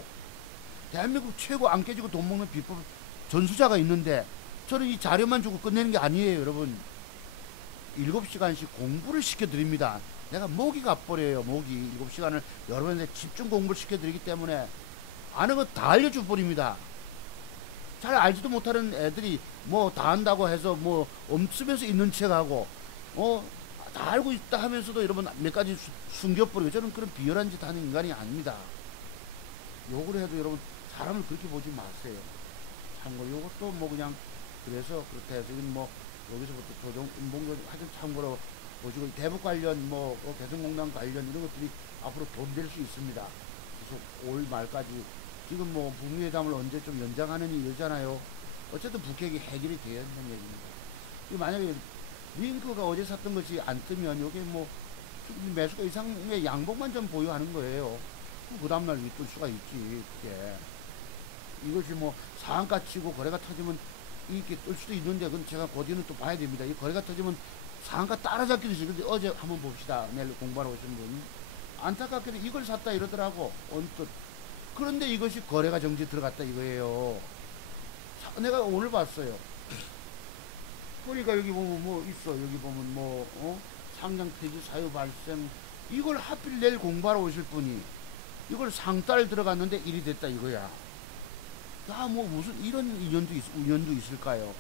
대한민국 최고 안 깨지고 돈 먹는 비법 전수자가 있는데, 저는 이 자료만 주고 끝내는 게 아니에요. 여러분 7시간씩 공부를 시켜드립니다. 내가 목이 가버려요. 목이 7시간을 여러분한테 집중 공부를 시켜드리기 때문에 아는 거 다 알려줘 버립니다. 잘 알지도 못하는 애들이 뭐 다 안다고 해서 뭐 없으면서 있는 척하고 다 알고 있다 하면서도 여러분 몇 가지 숨겨버리고, 저는 그런 비열한 짓 하는 인간이 아닙니다. 욕을 해도 여러분 사람을 그렇게 보지 마세요. 참고로 요것도 뭐 그냥 그래서 그렇다 해서 뭐 여기서부터 조정 운봉조 하여튼 참고로 보시고, 대북 관련 뭐 개성공단 관련 이런 것들이 앞으로 돈 될 수 있습니다. 계속 올 말까지 지금 뭐 북미회담을 언제 좀 연장하느니 이러잖아요. 어쨌든 북핵이 해결이 되어야 한다는 얘기입니다. 만약에 링크가 어제 샀던 것이 안 뜨면 요게 뭐 매수가 이상의 양봉만 좀 보유하는 거예요. 그 다음날 윗돌 수가 있지. 그게 이것이 뭐 상한가 치고 거래가 터지면 이렇게 뜰 수도 있는데, 그건 제가 고디는 또 봐야 됩니다. 이 거래가 터지면 상한가 따라잡기도 있어요. 근데 어제 한번 봅시다. 내일 공부하러 오신 분 안타깝게도 이걸 샀다 이러더라고 언뜻. 그런데 이것이 거래가 정지 들어갔다 이거예요. 내가 오늘 봤어요. 그러니까 여기 보면 뭐 있어. 여기 보면 뭐 상장 폐지 사유 발생, 이걸 하필 내일 공부하러 오실 분이 이걸 상달 들어갔는데 일이 됐다 이거야. 뭐 무슨 이런 인연도 있을까요?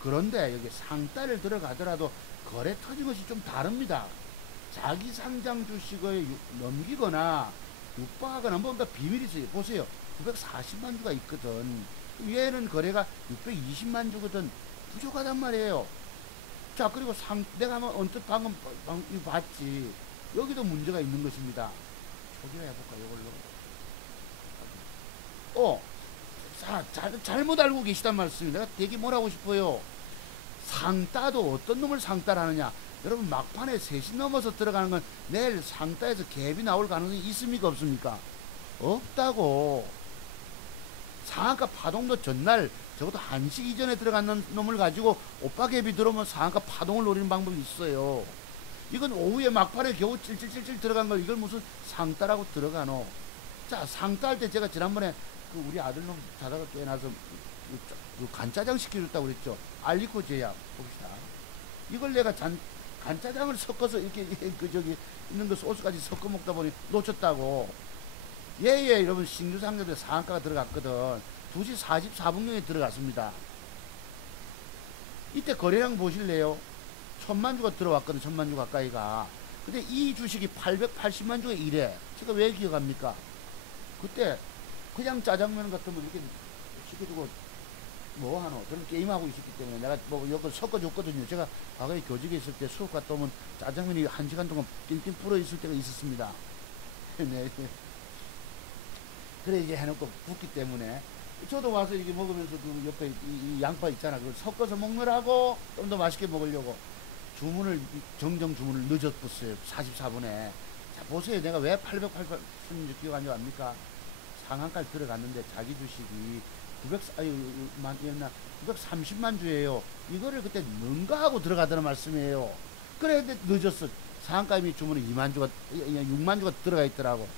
그런데 여기 상달을 들어가더라도 거래 터진 것이 좀 다릅니다. 자기 상장 주식을 넘기거나 육박하거나 뭔가 비밀이 있어요. 보세요. 940만 주가 있거든. 얘는 거래가 620만 주거든. 부족하단 말이에요. 자, 그리고 내가 한번 언뜻 이거 봤지. 여기도 문제가 있는 것입니다. 저기로 해볼까, 이걸로. 자, 잘못 알고 계시단 말씀입니다. 내가 되게 뭐라고 싶어요. 상따도 어떤 놈을 상따를 하느냐. 여러분, 막판에 3시 넘어서 들어가는 건 내일 상따에서 갭이 나올 가능성이 있습니까, 없습니까? 없다고. 상한가 파동도 전날 적어도 1시 이전에 들어가는 놈을 가지고 오빠 갭이 들어오면 상한가 파동을 노리는 방법이 있어요. 이건 오후에 막판에 겨우 찔찔찔찔 들어간 걸 이걸 무슨 상따라고 들어가노. 자, 상따할 때 제가 지난번에 그 우리 아들놈 자다가 깨어나서 그 간짜장 시켜줬다고 그랬죠. 알리코 제약 봅시다. 이걸 내가 간짜장을 섞어서 이렇게 그 저기 있는 거 소스까지 섞어 먹다 보니 놓쳤다고. 예예, 여러분, 신규 상자들에 상한가가 들어갔거든. 2시 44분경에 들어갔습니다. 이때 거래량 보실래요? 1000만 주가 들어왔거든. 1000만 주 가까이가. 근데 이 주식이 880만 주가 이래. 제가 왜 기억합니까? 그때 그냥 짜장면 같은 거 이렇게 시켜주고 뭐하노? 저는 게임하고 있었기 때문에 내가 뭐 이걸 섞어줬거든요. 제가 과거에 교직에 있을 때 수업 갔다 오면 짜장면이 1시간 동안 띵띵 불어 있을 때가 있었습니다. 네. 그래 이제 해놓고 붓기 때문에 저도 와서 이렇게 먹으면서 그 옆에 이 양파 있잖아. 그걸 섞어서 먹느라고 좀 더 맛있게 먹으려고 정정 주문을 늦었었어요. 44분에. 자, 보세요. 내가 왜 888분 기억 안 나십니까? 상한가를 들어갔는데 자기 주식이 930만 주예요. 이거를 그때 뭔가 하고 들어가더란 말씀이에요. 그래 늦었어. 상한가 이미 주문은 6만 주가 들어가 있더라고.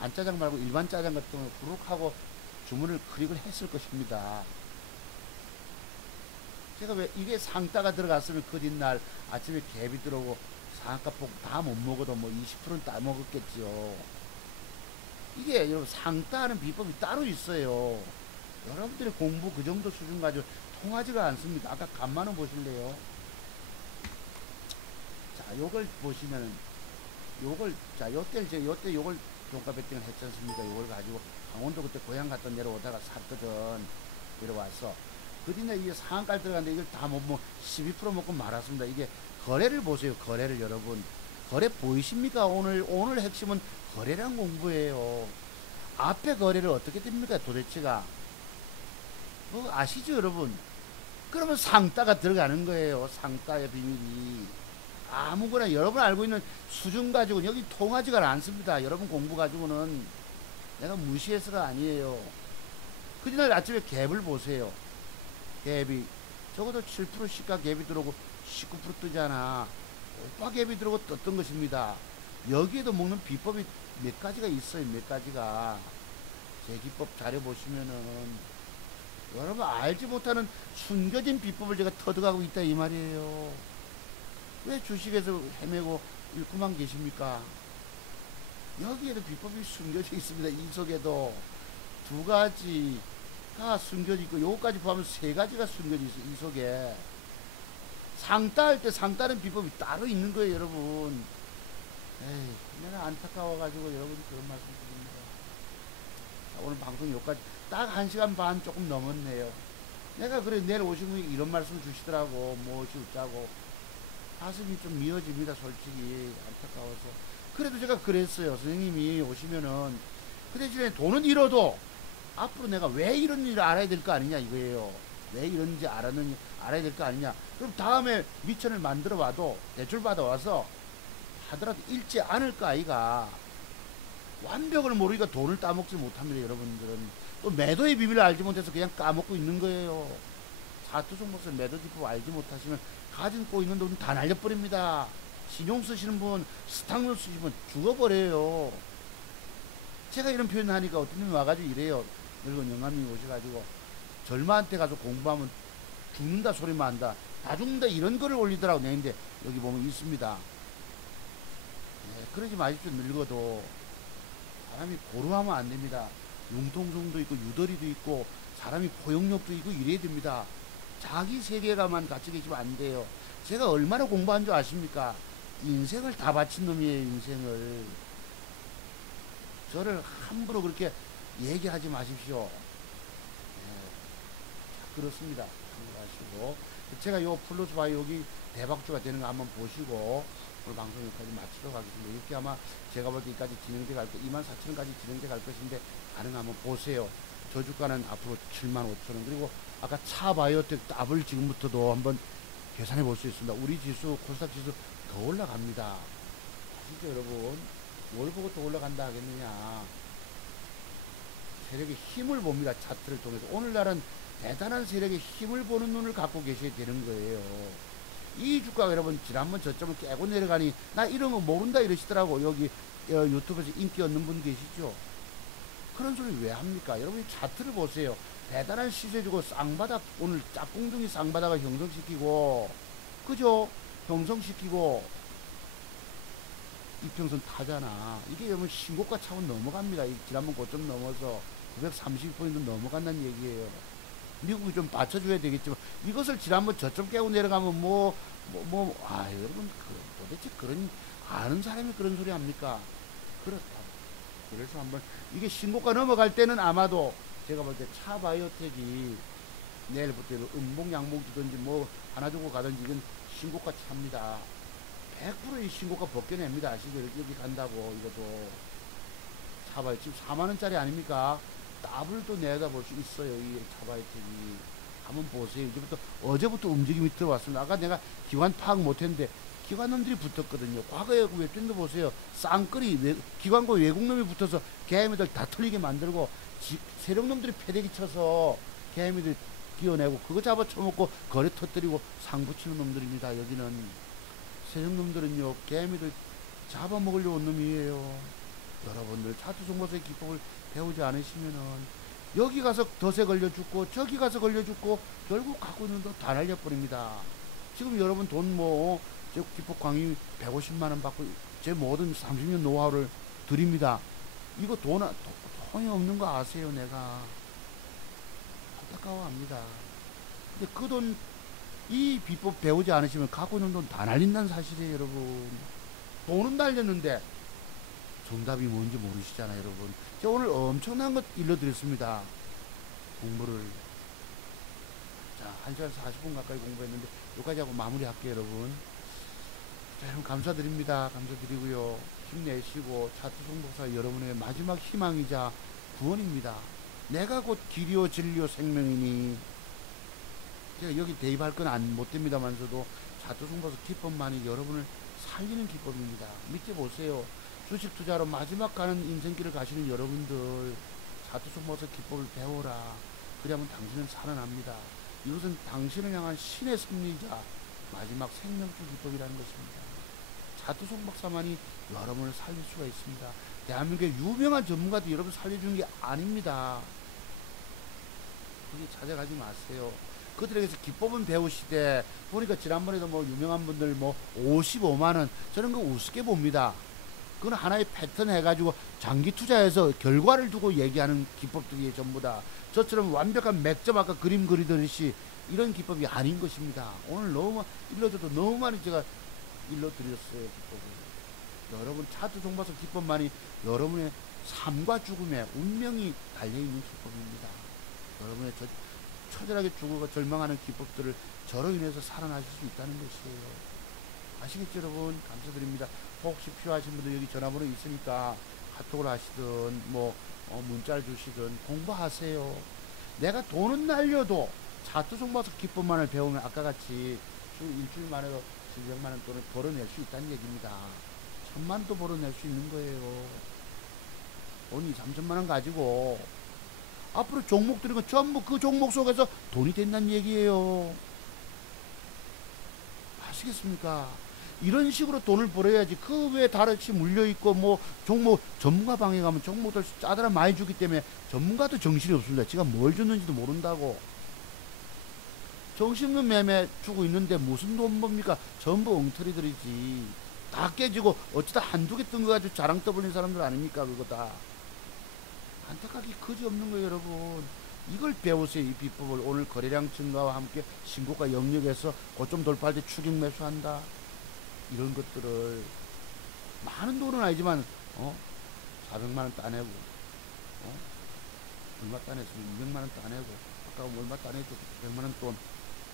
간짜장 말고 일반 짜장 같은 걸 부룩 하고 주문을 클릭을 했을 것입니다. 제가 왜 이게 상따가 들어갔으면 그 뒷날 아침에 갭이 들어오고 상한가 폭 다 못 먹어도 뭐 20%는 따 먹었겠죠. 이게 여러분 상따하는 비법이 따로 있어요. 여러분들의 공부 그 정도 수준 가지고 통하지가 않습니다. 아까 간만은 보실래요? 자, 요걸 보시면은 요때 요걸 종가 베팅을 했지 않습니까? 요걸 가지고 강원도 그때 고향 갔다 내려오다가 샀거든. 내려와서 그 뒤에 이게 상한가를 들어갔는데 이걸 다 뭐 12% 먹고 말았습니다. 이게 거래를 보세요. 거래를 여러분. 거래 보이십니까? 오늘 핵심은 거래량 공부예요. 앞에 거래를 어떻게 됩니까? 도대체가. 뭐 아시죠, 여러분? 그러면 상따가 들어가는 거예요. 상따의 비밀이. 아무거나 여러분 알고 있는 수준 가지고는 여기 통하지가 않습니다. 여러분 공부 가지고는 내가 무시해서가 아니에요. 그날 아침에 갭을 보세요. 갭이 적어도 7% 시가 갭이 들어오고 19% 뜨잖아. 오빠 갭이 들어오고 떴던 것입니다. 여기에도 먹는 비법이 몇 가지가 있어요. 몇 가지가. 제 기법 자료 보시면은 여러분 알지 못하는 숨겨진 비법을 제가 터득하고 있다 이 말이에요. 왜 주식에서 헤매고 잃고만 계십니까? 여기에도 비법이 숨겨져 있습니다. 이 속에도 2가지가 숨겨져 있고 요거까지 포함해서 3가지가 숨겨져 있어요. 이 속에 상따할 때 상따는 비법이 따로 있는 거예요. 여러분. 에이, 내가 안타까워가지고 여러분 그런 말씀 드립니다. 자, 오늘 방송 여기까지 딱 1시간 반 조금 넘었네요. 내가 그래 내일 오시면 이런 말씀 주시더라고. 무엇이 웃자고. 가슴이 좀 미어집니다. 솔직히 안타까워서. 그래도 제가 그랬어요. 선생님이 오시면은 그 대신에 돈은 잃어도 앞으로 내가 왜 이런 일을 알아야 될 거 아니냐 이거예요. 왜 이런지 알아야 될 거 아니냐. 그럼 다음에 미천을 만들어 와도 대출 받아 와서 하더라도 잃지 않을 거 아이가. 완벽을 모르니까 돈을 따먹지 못합니다. 여러분들은 또 매도의 비밀을 알지 못해서 그냥 까먹고 있는 거예요. 사투종목을 매도 기법 알지 못하시면 가지고 있는 돈 다 날려버립니다. 신용 쓰시는 분, 스탁론 쓰시는 분 죽어버려요. 제가 이런 표현을 하니까 어떤 분이 와가지고 이래요. 늙은 영감님이 오셔가지고 절마한테 가서 공부하면 죽는다 소리만 한다. 다 죽는다 이런 거를 올리더라고. 내는데 여기 보면 있습니다. 네, 그러지 마십시오. 늙어도 사람이 고루하면 안 됩니다. 융통성도 있고 유도리도 있고 사람이 포용력도 있고 이래야 됩니다. 자기 세계가만 갇혀 계시면 안 돼요. 제가 얼마나 공부한 줄 아십니까? 인생을 다 바친 놈이에요. 인생을. 저를 함부로 그렇게 얘기하지 마십시오. 네. 자, 그렇습니다. 참고하시고 제가 요 플러스 바이 여기 대박주가 되는 거 한번 보시고 오늘 방송 여기까지 마치도록 하겠습니다. 이렇게 아마 제가 볼 때까지 진행돼 갈 거, 24,000원까지 진행돼 갈 것인데 가능하면 보세요. 저 주가는 앞으로 75,000원. 그리고 아까 차바이오텍 더블 지금부터도 한번 계산해 볼 수 있습니다. 우리 지수, 코스닥 지수 더 올라갑니다. 아시죠, 여러분? 뭘 보고 더 올라간다 하겠느냐. 세력의 힘을 봅니다. 차트를 통해서. 오늘날은 대단한 세력의 힘을 보는 눈을 갖고 계셔야 되는 거예요. 이 주가가 여러분 지난번 저점을 깨고 내려가니 나 이런 거 모른다 이러시더라고. 여기 유튜브에서 인기 없는 분 계시죠? 그런 소리 왜 합니까? 여러분이 차트를 보세요. 대단한 시세 주고 쌍바닥, 오늘 짝꿍둥이 쌍바닥을 형성시키고, 그죠? 형성시키고 이평선 타잖아. 이게 여러분 신고가 차원 넘어갑니다. 지난번 고점 넘어서 930포인트 넘어간다는 얘기예요. 미국이 좀 받쳐줘야 되겠지만 이것을 지난번 저점 깨고 내려가면 여러분 도대체 그런 아는 사람이 그런 소리 합니까? 그렇다. 그래서 한번 이게 신고가 넘어갈 때는 아마도 제가 볼 때 차바이오텍이 내일부터 음봉 양봉 주든지 뭐 하나 주고 가든지 이건 신고가 차입니다. 100%이 신고가 벗겨냅니다. 아시죠? 여기 간다고 이것도 차바이 지금 4만원짜리 아닙니까? 더블도 내다볼 수 있어요. 이 차바이텍이 한번 보세요. 어제부터 움직임이 들어왔습니다. 아까 내가 기관 파악 못했는데 기관놈들이 붙었거든요. 과거에 웹툰도 보세요. 쌍끌이 기관과 외국놈이 붙어서 개미들 다 털리게 만들고 세력놈들이 패대기 쳐서 개미들 끼워내고 그거 잡아 쳐먹고 거래 터뜨리고 상붙이는 놈들입니다. 여기는 세력놈들은요 개미들 잡아먹으려고 온 놈이에요. 여러분들 차트 정보서의 기법을 배우지 않으시면은 여기 가서 덫에 걸려 죽고 저기 가서 걸려 죽고 결국 갖고 있는 돈 다 날려버립니다. 지금 여러분 돈 저 기법 강의 150만원 받고 제 모든 30년 노하우를 드립니다. 이거 돈이 없는 거 아세요? 내가 안타까워합니다. 근데 그 돈 이 비법 배우지 않으시면 갖고 있는 돈 다 날린다는 사실이에요. 여러분 돈은 날렸는데 정답이 뭔지 모르시잖아요. 여러분 제가 오늘 엄청난 것 일러드렸습니다. 공부를 자 1시간 40분 가까이 공부했는데 여기까지 하고 마무리할게요. 여러분 자, 여러분 감사드립니다. 감사드리고요. 힘내시고 차트 정복사 여러분의 마지막 희망이자 구원입니다. 내가 곧 길이요 진리요 생명이니 제가 여기 대입할 건 못 됩니다만서도 차트 정복사 기법만이 여러분을 살리는 기법입니다. 믿지 보세요. 주식 투자로 마지막 가는 인생길을 가시는 여러분들 차트 정복사 기법을 배워라. 그러면 당신은 살아납니다. 이것은 당신을 향한 신의 섭리이자 마지막 생명줄 기법이라는 것입니다. 차트 송박사만이 여러분을 살릴 수가 있습니다. 대한민국의 유명한 전문가도 여러분 살려주는 게 아닙니다. 거기 찾아가지 마세요. 그들에게서 기법은 배우시되 보니까 지난번에도 유명한 분들 55만원 저는 그거 우습게 봅니다. 그건 하나의 패턴 해가지고 장기 투자해서 결과를 두고 얘기하는 기법들이 전부 다 저처럼 완벽한 맥점 아까 그림 그리듯이 이런 기법이 아닌 것입니다. 오늘 너무 일러줘도 너무 많이 제가 일러드렸어요. 기법을. 여러분 차트 종바서 기법만이 여러분의 삶과 죽음에 운명이 달려있는 기법입니다. 여러분의 처절하게 죽어가 절망하는 기법들을 저로 인해서 살아나실 수 있다는 것이에요. 아시겠죠 여러분? 감사드립니다. 혹시 필요하신 분들 여기 전화번호 있으니까 카톡을 하시든 문자를 주시든 공부하세요. 내가 돈은 날려도 차트 종바서 기법만을 배우면 아까 같이 일주일만 해도 700만원 돈을 벌어낼 수 있다는 얘기입니다. 1000만원도 벌어낼 수 있는 거예요. 돈이 3천만원 가지고 앞으로 종목 들은 건 전부 그 종목 속에서 돈이 된다는 얘기예요. 아시겠습니까? 이런 식으로 돈을 벌어야지. 그 외에 다르시 물려있고 종목 전문가 방에 가면 종목들 짜들아 많이 주기 때문에 전문가도 정신이 없습니다. 지가 뭘 줬는지도 모른다고. 정신없는 매매 주고 있는데 무슨 돈 법니까? 전부 엉터리들이지. 다 깨지고 어쩌다 한두 개 뜬 거 가지고 자랑 떠벌린 사람들 아닙니까? 그거 다. 안타깝게 거지없는 거예요. 여러분 이걸 배우세요. 이 비법을. 오늘 거래량 증가와 함께 신고가 영역에서 고점 돌파할 때 추격 매수한다. 이런 것들을 많은 돈은 아니지만 400만원 따내고 얼마 따냈으면 200만원 따내고 아까 얼마 따내고 100만원 돈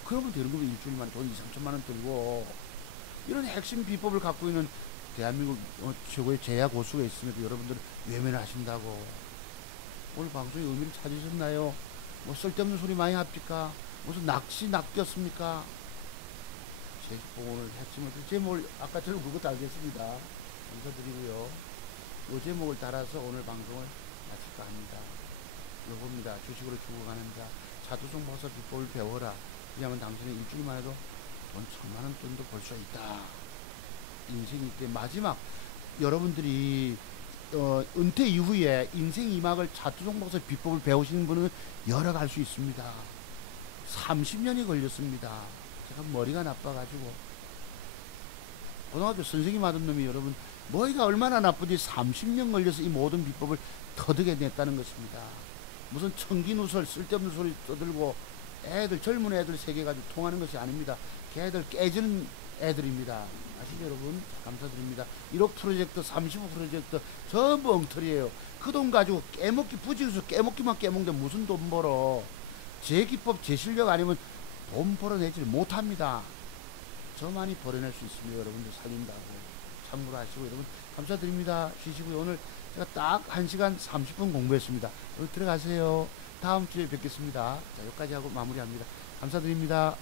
그러면 되는 거면 일주일 만에 돈 2, 3천만 원 들고, 이런 핵심 비법을 갖고 있는 대한민국 최고의 제야 고수가 있음에도 여러분들은 외면을 하신다고. 오늘 방송의 의미를 찾으셨나요? 뭐 쓸데없는 소리 많이 합니까? 무슨 낚시 낚였습니까? 제 오늘 핵심을, 제목을 아까 저는 그것도 알겠습니다. 감사드리고요. 이 제목을 달아서 오늘 방송을 마칠까 합니다. 요겁니다. 주식으로 죽어가는 자, 자두성 버섯 비법을 배워라. 왜냐하면 당신은 일주일만 해도 돈 1,000만 원 정도 벌 수 있다. 인생이 때 마지막 여러분들이 은퇴 이후에 인생 2막을 자두성 버섯 비법을 배우시는 분은 열어갈 수 있습니다. 30년이 걸렸습니다. 제가 머리가 나빠가지고 고등학교 선생님 하던 놈이 여러분 머리가 얼마나 나쁘지 30년 걸려서 이 모든 비법을 터득해냈다는 것입니다. 무슨 청기누설 쓸데없는 소리 떠들고 애들 젊은 애들 세계 가지고 통하는 것이 아닙니다. 걔들 깨지는 애들입니다. 아시죠 여러분? 감사드립니다. 1억 프로젝트 35 프로젝트 전부 엉터리예요. 그 돈 가지고 깨먹기 부지기수 깨먹기만 깨먹는데 무슨 돈 벌어. 제 기법 제 실력 아니면 돈 벌어내지 못합니다. 저만이 벌어낼 수 있습니다. 여러분들 살린다고 참고로 하시고 여러분 감사드립니다. 쉬시고요. 오늘 제가 딱 1시간 30분 공부했습니다. 오늘 들어가세요. 다음 주에 뵙겠습니다. 자 여기까지 하고 마무리합니다. 감사드립니다.